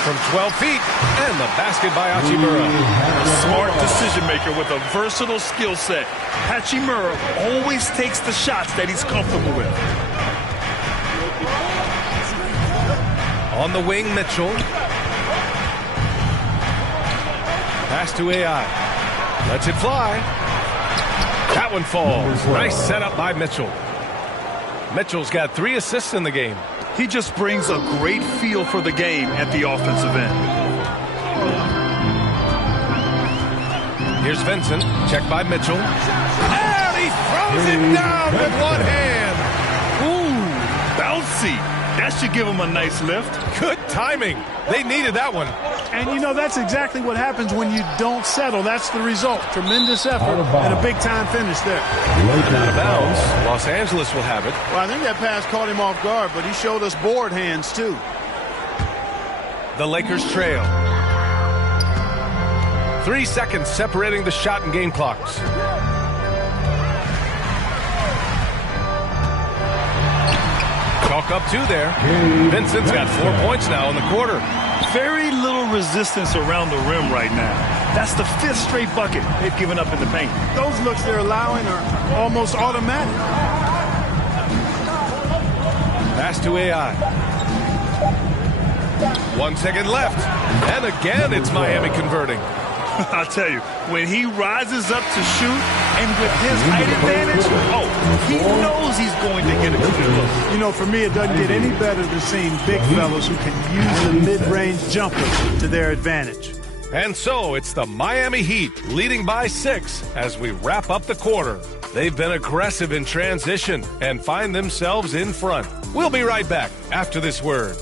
From 12 feet, and the basket by Hachimura. A smart decision maker with a versatile skill set. Hachimura always takes the shots that he's comfortable with. On the wing, Mitchell. Pass to AI. Lets it fly. That one falls. Nice setup by Mitchell. Mitchell's got 3 assists in the game. He just brings a great feel for the game at the offensive end. Here's Vincent, checked by Mitchell. And he throws it down with one hand. Ooh, bouncy. That should give him a nice lift. Good timing. They needed that one. And, you know, that's exactly what happens when you don't settle. That's the result. Tremendous effort and a big-time finish there. And out of bounds. Los Angeles will have it. Well, I think that pass caught him off guard, but he showed us board hands, too. The Lakers trail. 3 seconds separating the shot and game clocks. Chalk up 2 there. Vincent's got 4 points now in the quarter. Very little resistance around the rim right now. That's the 5th straight bucket they've given up in the paint. Those looks they're allowing are almost automatic. Pass to AI. 1 second left. And again, it's Miami converting. I'll tell you, when he rises up to shoot and with his height advantage, he knows he's going to get a good look. You know, for me, it doesn't get any better than seeing big fellas who can use the mid-range jumper to their advantage. And so it's the Miami Heat leading by 6 as we wrap up the quarter. They've been aggressive in transition and find themselves in front. We'll be right back after this word.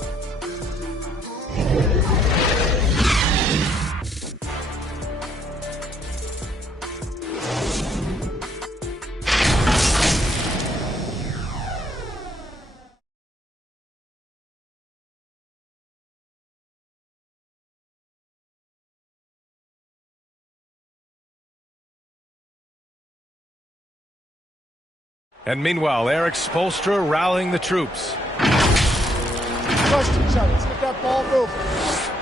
And meanwhile, Eric Spoelstra rallying the troops. Trust each other. Let's get that ball moving.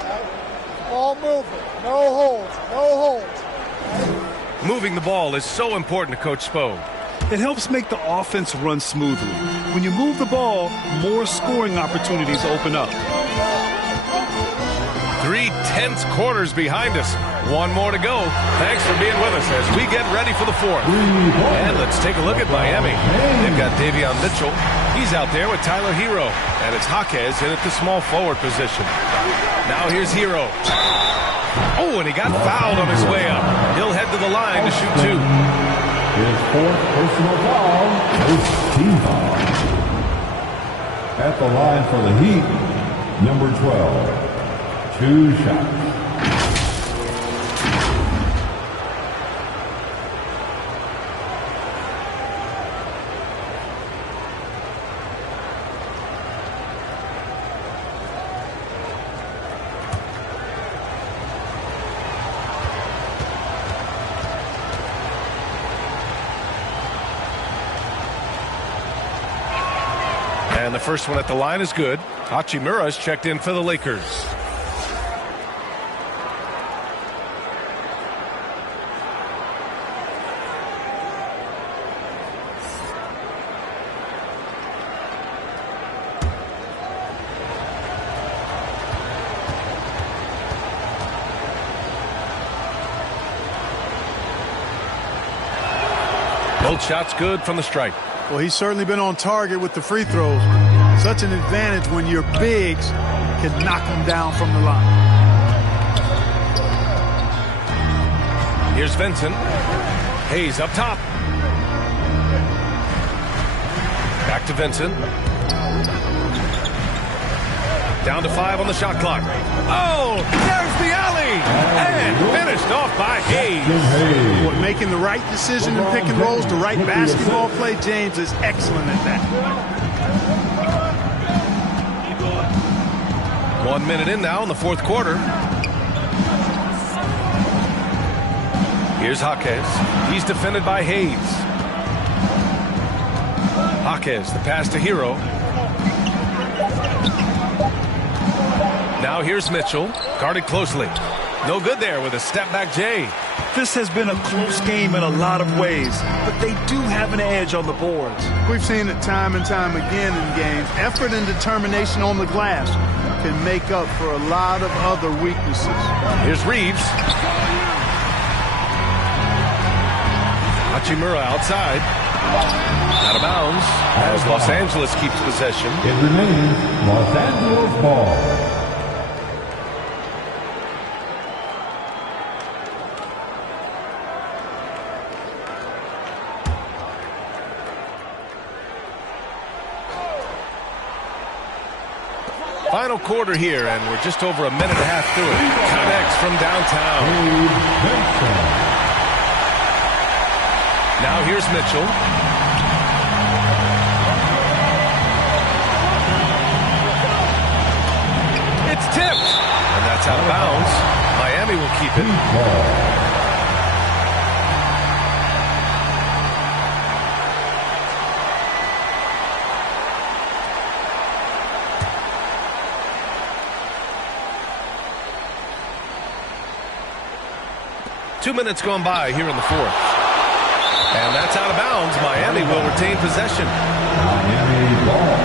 Right? Ball moving. No holds. No holds. Right? Moving the ball is so important to Coach Spo. It helps make the offense run smoothly. When you move the ball, more scoring opportunities open up. 3 tense quarters behind us. 1 more to go. Thanks for being with us as we get ready for the 4th. And let's take a look at Miami. They've got Davion Mitchell. He's out there with Tyler Hero. And it's Jaquez in at the small forward position. Now here's Hero. Oh, and he got fouled on his way up. He'll head to the line to shoot 2. His 4th personal foul, first team foul. At the line for the Heat, number 12. 2 shots. And the first one at the line is good. Hachimura's checked in for the Lakers. Both shots good from the stripe. Well, he's certainly been on target with the free throws. Such an advantage when your bigs can knock them down from the line. Here's Vincent. Hayes up top. Back to Vincent. Down to 5 on the shot clock. Oh, there's the alley. And finished off by Hayes. Well, making the right decision in pick and rolls, the right basketball play. James is excellent at that. 1 minute in now in the 4th quarter. Here's Jaquez. He's defended by Hayes. Jaquez, the pass to Hero. Now here's Mitchell, guarded closely. No good there with a step-back J. This has been a close game in a lot of ways, but they do have an edge on the boards. We've seen it time and time again in games. Effort and determination on the glass can make up for a lot of other weaknesses. Here's Reeves. Hachimura outside. Out of bounds as Los Angeles keeps possession. It remains Los Angeles ball. Final quarter here, and we're just over a minute and a half through it. Connects from downtown. Now here's Mitchell. It's tipped, and that's out of bounds. Miami will keep it. 2 minutes gone by here in the fourth. And that's out of bounds. Miami will retain possession. Miami ball.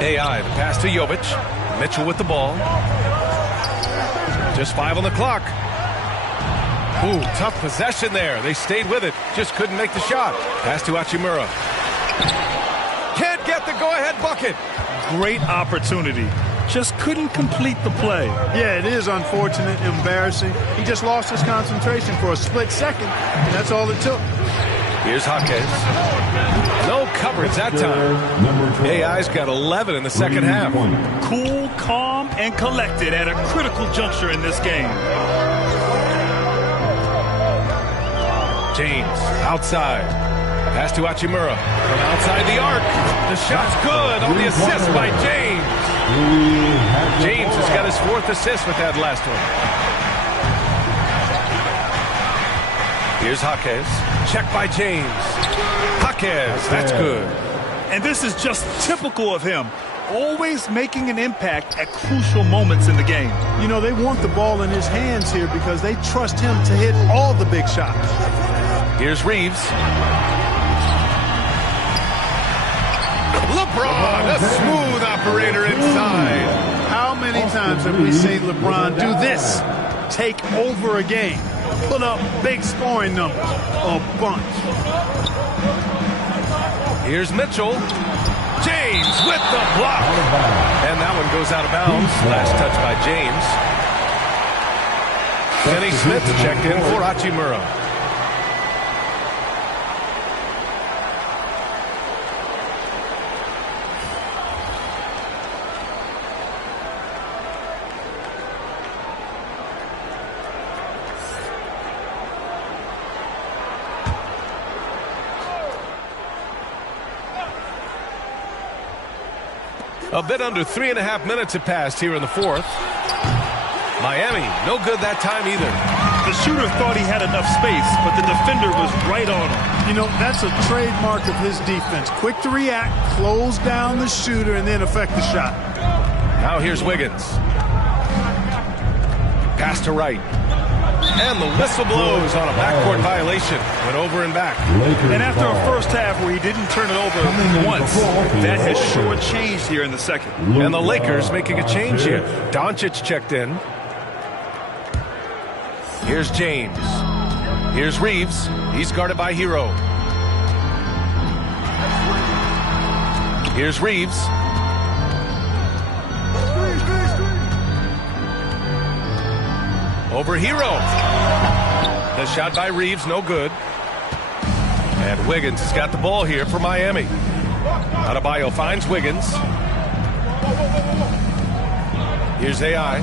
AI, the pass to Jovic. Mitchell with the ball. Just 5 on the clock. Ooh, tough possession there. They stayed with it. Just couldn't make the shot. Pass to Hachimura. Can't get the go-ahead bucket. Great opportunity. Just couldn't complete the play. Yeah, it is unfortunate, embarrassing. He just lost his concentration for a split second, and that's all it took. Here's Jaquez. No coverage that time. AI's got 11 in the second half. Cool, calm, and collected at a critical juncture in this game. James, outside. Pass to Hachimura. From outside the arc. The shot's good on the assist by James. James has got his 4th assist with that last one. Here's Jaquez. Check by James. Jaquez, that's good. And this is just typical of him. Always making an impact at crucial moments in the game. You know, they want the ball in his hands here because they trust him to hit all the big shots. Here's Reeves. LeBron, a smooth operator inside. How many times have we seen LeBron do this? Take over a game. Put up big scoring numbers. A bunch. Here's Mitchell. James with the block. And that one goes out of bounds. Last touch by James. Kenny Smith checked in for Hachimura. A bit under 3.5 minutes have passed here in the fourth. Miami, no good that time either. The shooter thought he had enough space, but the defender was right on him. You know, that's a trademark of his defense. Quick to react, close down the shooter, and then affect the shot. Now here's Wiggins. Pass to Wright. And the whistle blows on a backcourt violation. Went over and back. And after a first half where he didn't turn it over once, that has sure changed here in the second. And the Lakers making a change here. Doncic checked in. Here's James. Here's Reeves. He's guarded by Hero. Here's Reeves. Over Hero. The shot by Reeves, no good. And Wiggins has got the ball here for Miami. Adebayo finds Wiggins. Here's AI.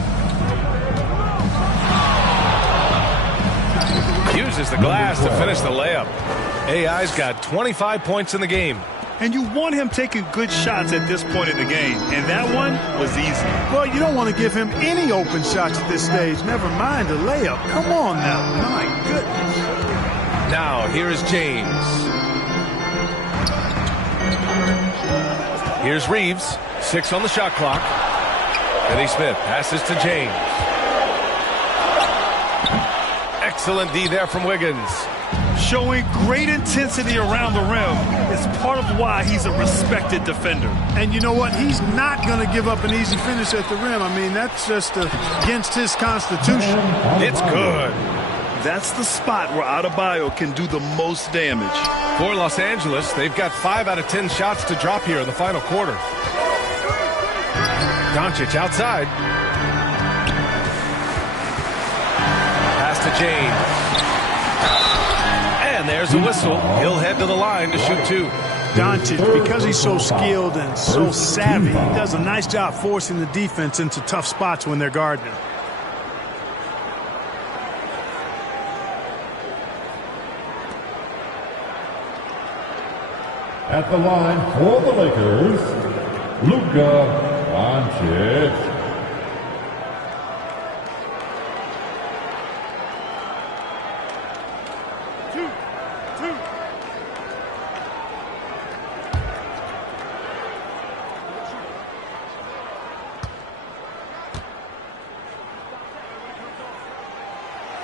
Uses the glass to finish the layup. AI's got 25 points in the game. And you want him taking good shots at this point in the game. And that one was easy. Well, you don't want to give him any open shots at this stage. Never mind a layup. Come on now. My goodness. Now, here is James. Here's Reeves. 6 on the shot clock. Kenny Smith passes to James. Excellent D there from Wiggins. Showing great intensity around the rim is part of why he's a respected defender. And you know what? He's not going to give up an easy finish at the rim. I mean, that's just against his constitution. It's good. That's the spot where Adebayo can do the most damage. For Los Angeles, they've got 5 out of 10 shots to drop here in the final quarter. Doncic outside. Pass to James. And there's a whistle. He'll head to the line to shoot 2. Doncic, because he's so skilled and so savvy, he does a nice job forcing the defense into tough spots when they're guarding him. At the line for the Lakers, Luka Doncic.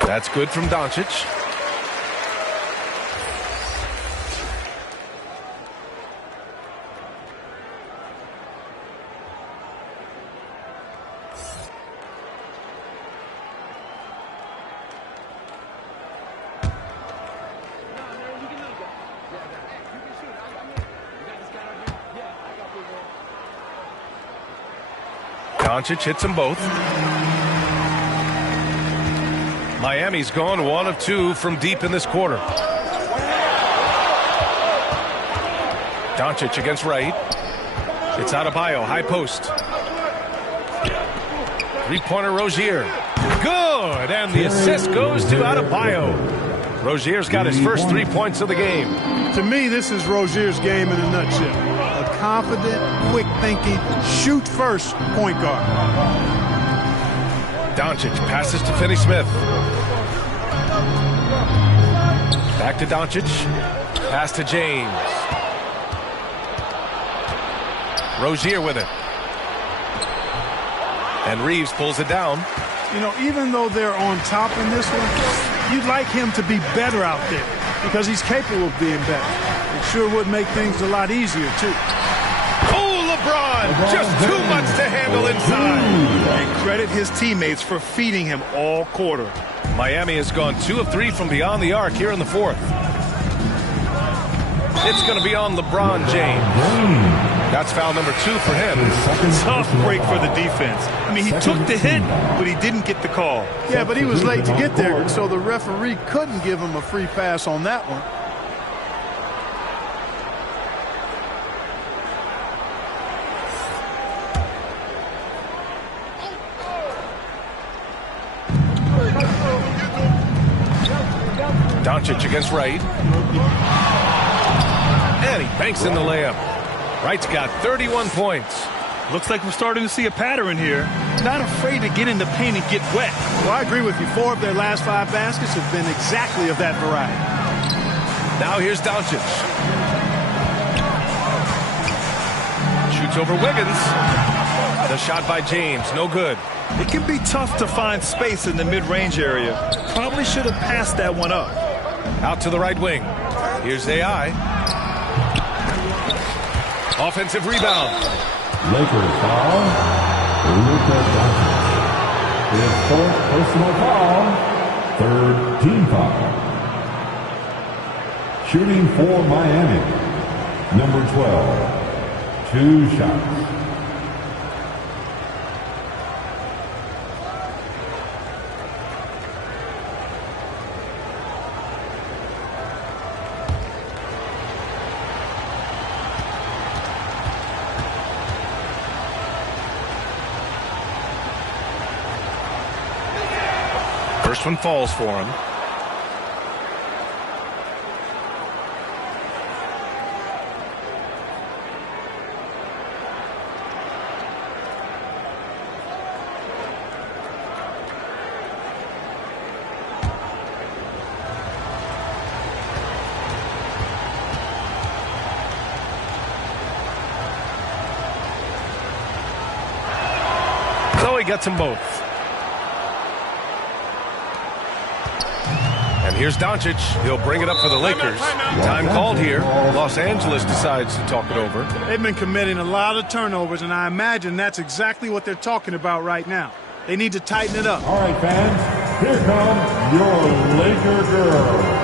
That's good from Doncic. Doncic hits them both. Miami's gone 1 of 2 from deep in this quarter. Doncic against Wright. It's Adebayo, high post. Three-pointer Rozier. Good, and the assist goes to Adebayo. Rozier's got his first 3 points of the game. To me, this is Rozier's game in a nutshell. A confident, quick-thinking, shoot-first point guard. Doncic passes to Finney-Smith. Back to Doncic. Pass to James. Rozier with it. And Reeves pulls it down. You know, even though they're on top in this one, you'd like him to be better out there because he's capable of being better. It sure would make things a lot easier, too. Oh, LeBron! Just too much to handle inside. And credit his teammates for feeding him all quarter. Miami has gone 2 of 3 from beyond the arc here in the 4th. It's going to be on LeBron James. That's foul number 2 for him. Tough break for the defense. I mean, he took the hit, but he didn't get the call. Yeah, but he was late to get there, so the referee couldn't give him a free pass on that one. Doncic against Wright. And he banks in the layup. Wright's got 31 points. Looks like we're starting to see a pattern here. Not afraid to get in the paint and get wet. Well, I agree with you. 4 of their last 5 baskets have been exactly of that variety. Now here's Doncic. Shoots over Wiggins. The shot by James, no good. It can be tough to find space in the mid-range area. Probably should have passed that one up. Out to the right wing. Here's AI. Offensive rebound. Lakers foul. Luka Doncic. His 4th personal foul. 3rd team foul. Shooting for Miami. Number 12. 2 shots. First one falls for him. So he gets them both. And here's Doncic. He'll bring it up for the Lakers. Time called here. Los Angeles decides to talk it over. They've been committing a lot of turnovers, and I imagine that's exactly what they're talking about right now. They need to tighten it up. All right, fans, here comes your Laker girl.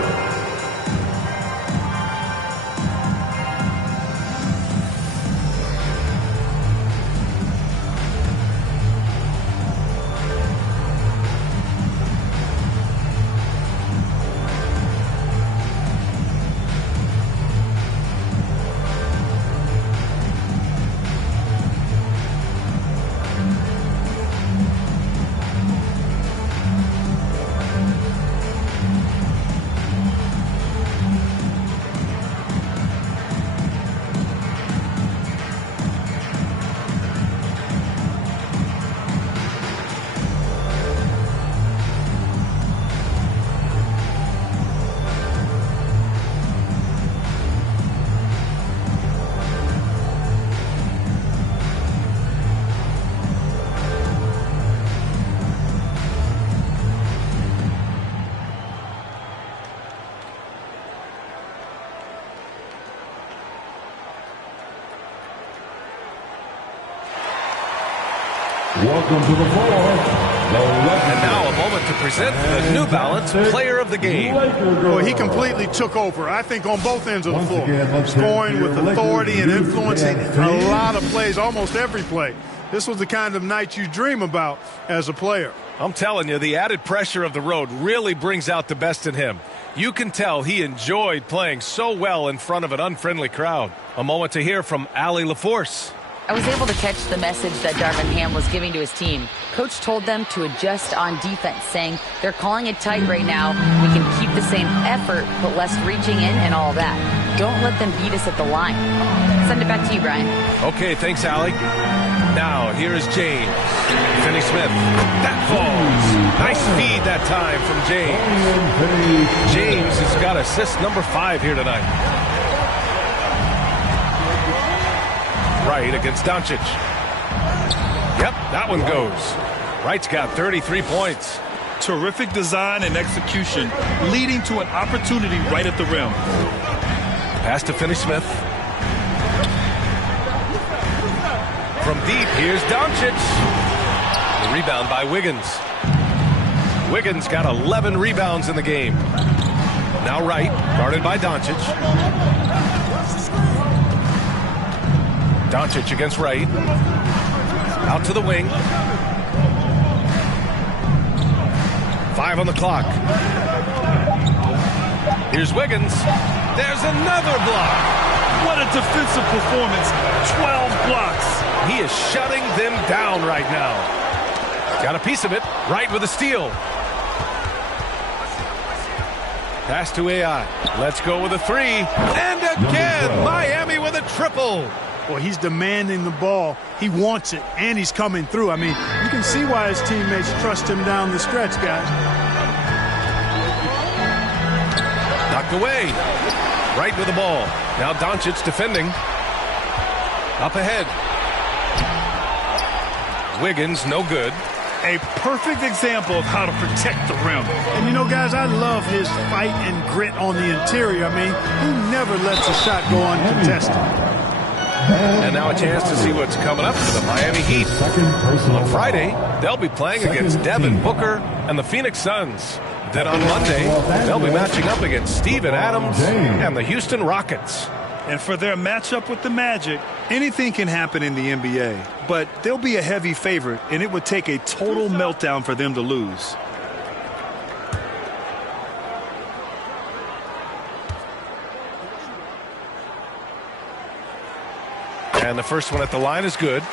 Welcome to the floor. And now a moment to present the New Balance Player of the Game. Well, he completely took over, I think, on both ends of the floor. Scoring with authority and influencing a lot of plays, almost every play. This was the kind of night you dream about as a player. I'm telling you, the added pressure of the road really brings out the best in him. You can tell he enjoyed playing so well in front of an unfriendly crowd. A moment to hear from Allie LaForce. I was able to catch the message that Darvin Ham was giving to his team. Coach told them to adjust on defense, saying they're calling it tight right now. We can keep the same effort, but less reaching in and all that. Don't let them beat us at the line. Send it back to you, Brian. Okay, thanks, Allie. Now, here is James. Finney-Smith. That falls. Nice feed that time from James. James has got assist number 5 here tonight. Wright against Doncic. Yep, that one goes. Wright's got 33 points. Terrific design and execution, leading to an opportunity right at the rim. Pass to Finney-Smith. From deep, here's Doncic. The rebound by Wiggins. Wiggins got 11 rebounds in the game. Now Wright, guarded by Doncic. Doncic against Wright. Out to the wing. 5 on the clock. Here's Wiggins. There's another block. What a defensive performance. 12 blocks. He is shutting them down right now. Got a piece of it. Wright with a steal. Pass to AI. Let's go with a 3. And again, Miami with a triple. Well, he's demanding the ball. He wants it, and he's coming through. I mean, you can see why his teammates trust him down the stretch, guys. Knocked away. Right with the ball. Now Doncic defending. Up ahead. Wiggins, no good. A perfect example of how to protect the rim. And you know, guys, I love his fight and grit on the interior. I mean, he never lets a shot go uncontested. And now a chance to see what's coming up for the Miami Heat. On Friday, they'll be playing against Devin Booker and the Phoenix Suns. Then on Monday, they'll be matching up against Steven Adams and the Houston Rockets. And for their matchup with the Magic, anything can happen in the NBA. But they'll be a heavy favorite, and it would take a total meltdown for them to lose. And the first one at the line is good.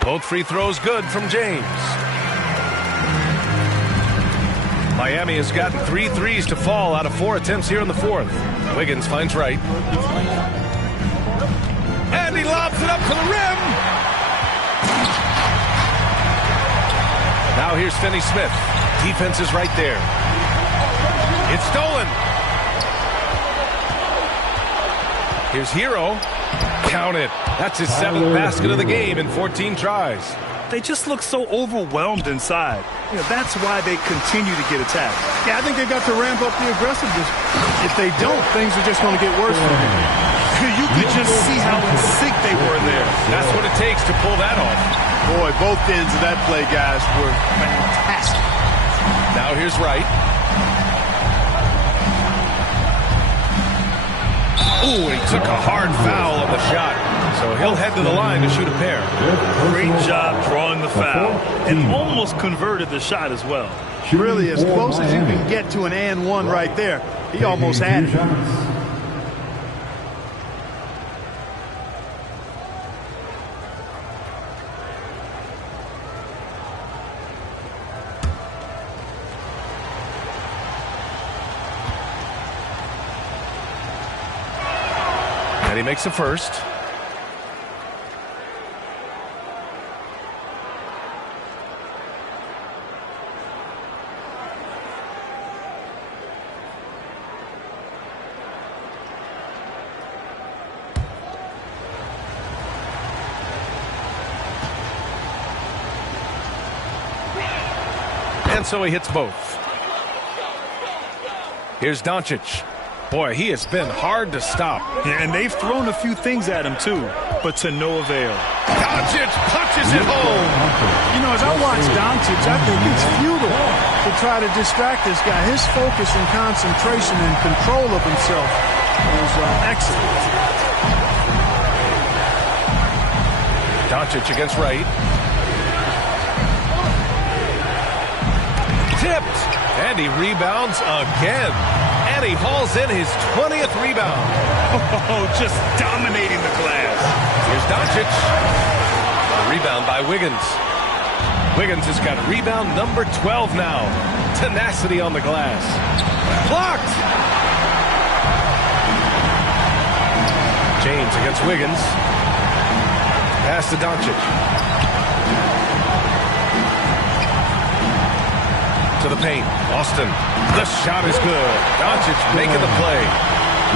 Both free throws good from James. Miami has gotten 3 threes to fall out of 4 attempts here in the fourth. Wiggins finds Wright. And he lobs it up to the rim. Now here's Finney-Smith. Defense is right there. It's stolen. Here's Hero. Count it. That's his 7th basket of the game in 14 tries. They just look so overwhelmed inside. That's why they continue to get attacked. Yeah, I think they've got to ramp up the aggressiveness. If they don't, things are just going to get worse for them. You could just see how in sync they were there. That's what it takes to pull that off. Boy, both ends of that play, guys, were fantastic. Now here's Wright. Ooh, he took a hard foul on the shot. So he'll head to the line to shoot a pair. Great job drawing the foul. And almost converted the shot as well. Really, as close as you can get to an and one right there. He almost had it. And he makes a first. And so he hits both. Here's Doncic. Boy, he has been hard to stop. Yeah, and they've thrown a few things at him, too, but to no avail. Doncic punches it home. You know, as I watch Doncic, I think it's futile to try to distract this guy. His focus and concentration and control of himself is excellent. Doncic against Wright. Tipped. And he rebounds again. And he hauls in his 20th rebound. Oh, just dominating the glass. Here's Doncic. A rebound by Wiggins. Wiggins has got rebound number 12 now. Tenacity on the glass. Blocked. James against Wiggins. Pass to Doncic. To the paint. Austin. The shot is good. Doncic making the play.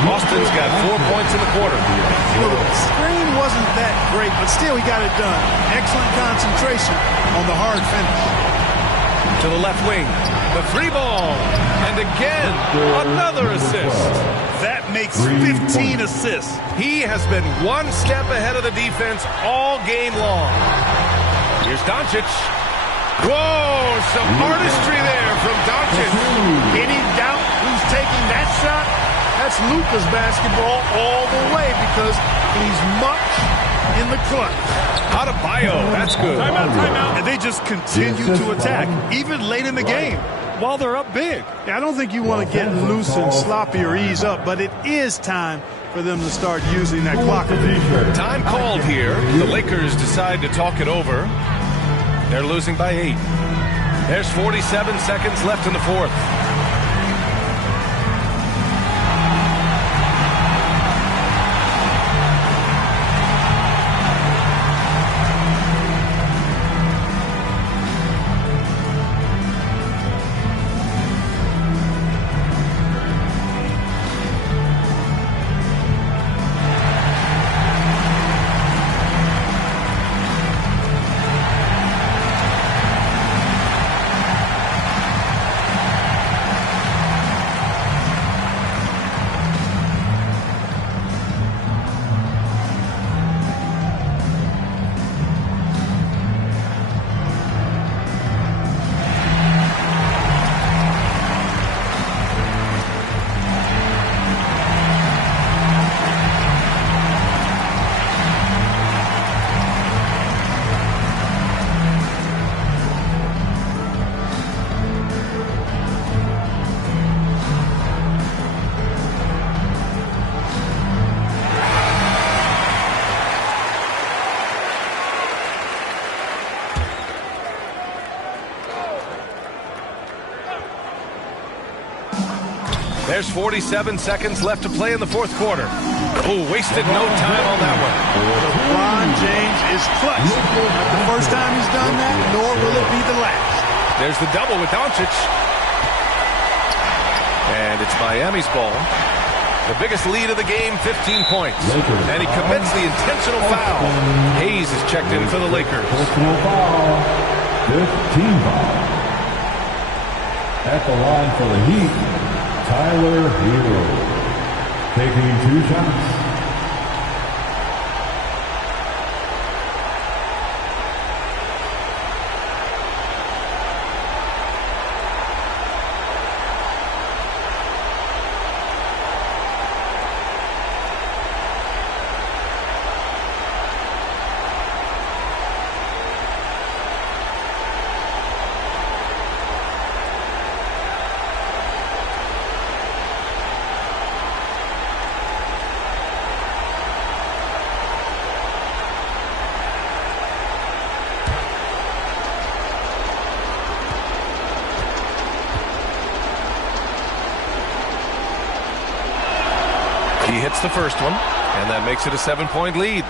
Austin's got 4 points in the quarter. You know, the screen wasn't that great, but still he got it done. Excellent concentration on the hard finish. To the left wing. The free ball. And again, another assist. That makes 15 assists. He has been one step ahead of the defense all game long. Here's Doncic. Whoa, some artistry there from Doncic. Any doubt who's taking that shot? That's Luka's basketball all the way because he's much in the clutch. Adebayo, that's good. Timeout. And they just continue to attack, even late in the game, while they're up big. Yeah, I don't think you want to get loose and sloppy or ease up, but it is time for them to start using that clock. Time called here. The Lakers decide to talk it over. They're losing by 8. There's 47 seconds left in the fourth. There's 47 seconds left to play in the fourth quarter. Oh, wasted no time on that one. LeBron James is clutch. Not the first time he's done that, nor will it be the last. There's the double with Doncic. And it's Miami's ball. The biggest lead of the game, 15 points. And he commits the intentional foul. Hayes is checked in for the Lakers. Personal foul. 15 foul. At the line for the Heat, Tyler Hero. Taking 2 shots. He hits the first one, and that makes it a 7-point lead.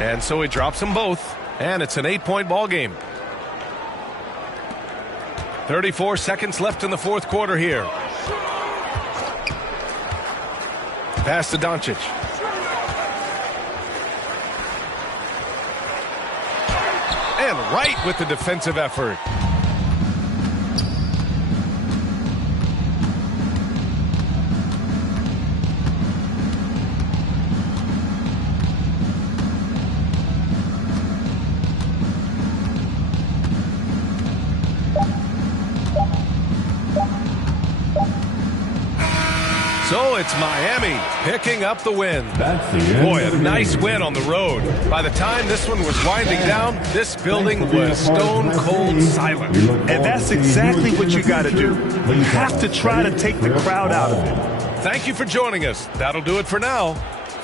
And so he drops them both, and it's an 8-point ball game. 34 seconds left in the fourth quarter here. Pass to Doncic. And right with the defensive effort. So it's Miami picking up the win. Boy, a nice win on the road. By the time this one was winding down, this building was stone cold silent. And that's exactly what you got to do. You have to try to take the crowd out of it. Thank you for joining us. That'll do it for now.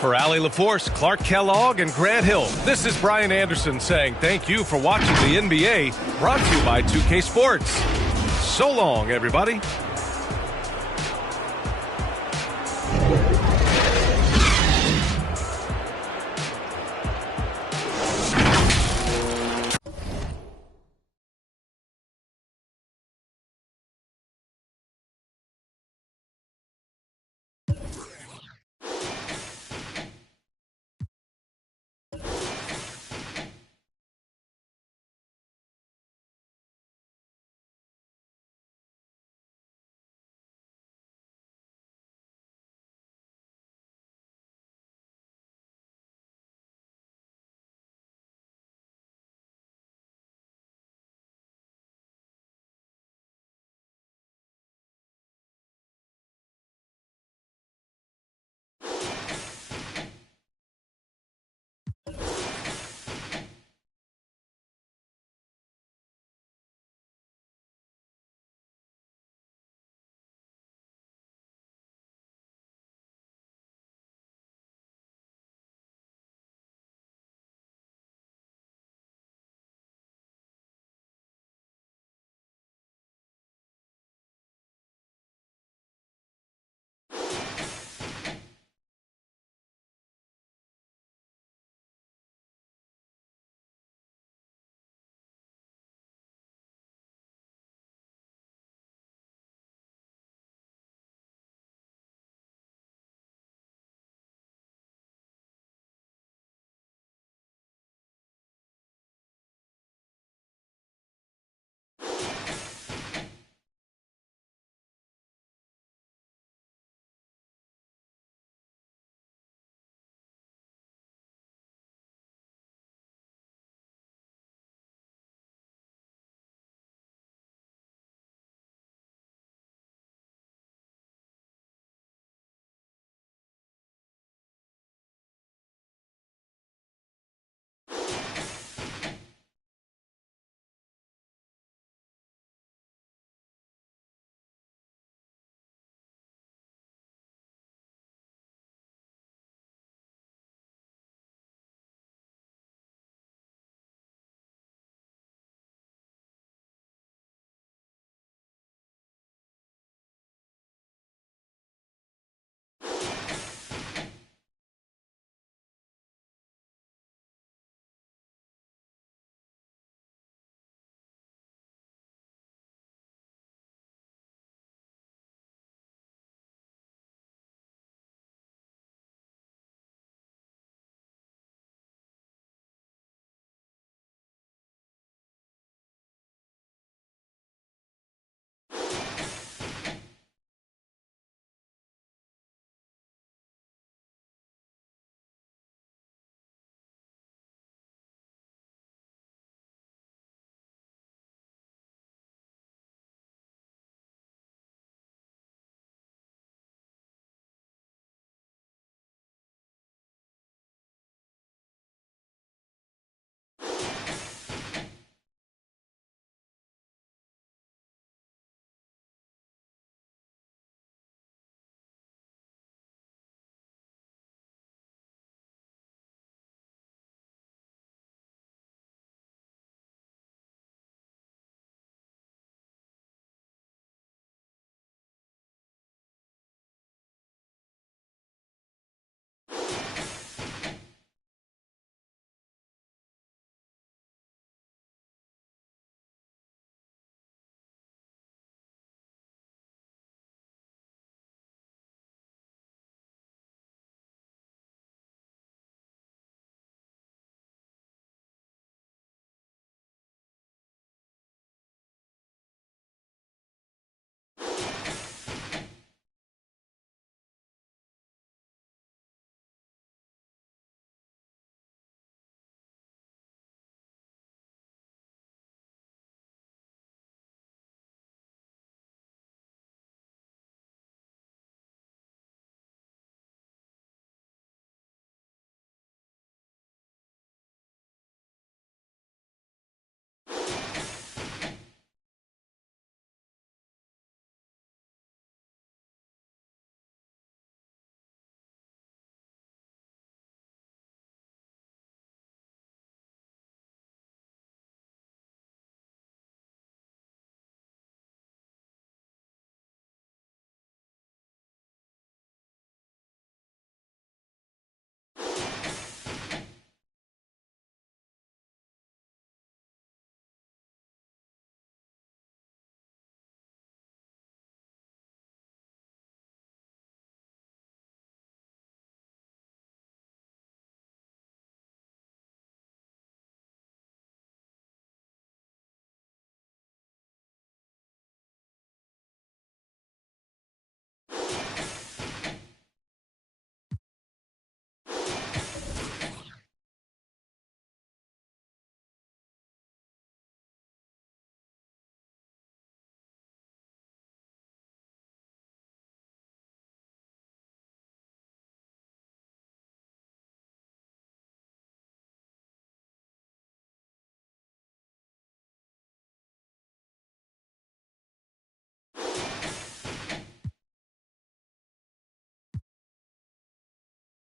For Allie LaForce, Clark Kellogg, and Grant Hill, this is Brian Anderson saying thank you for watching the NBA, brought to you by 2K Sports. So long, everybody.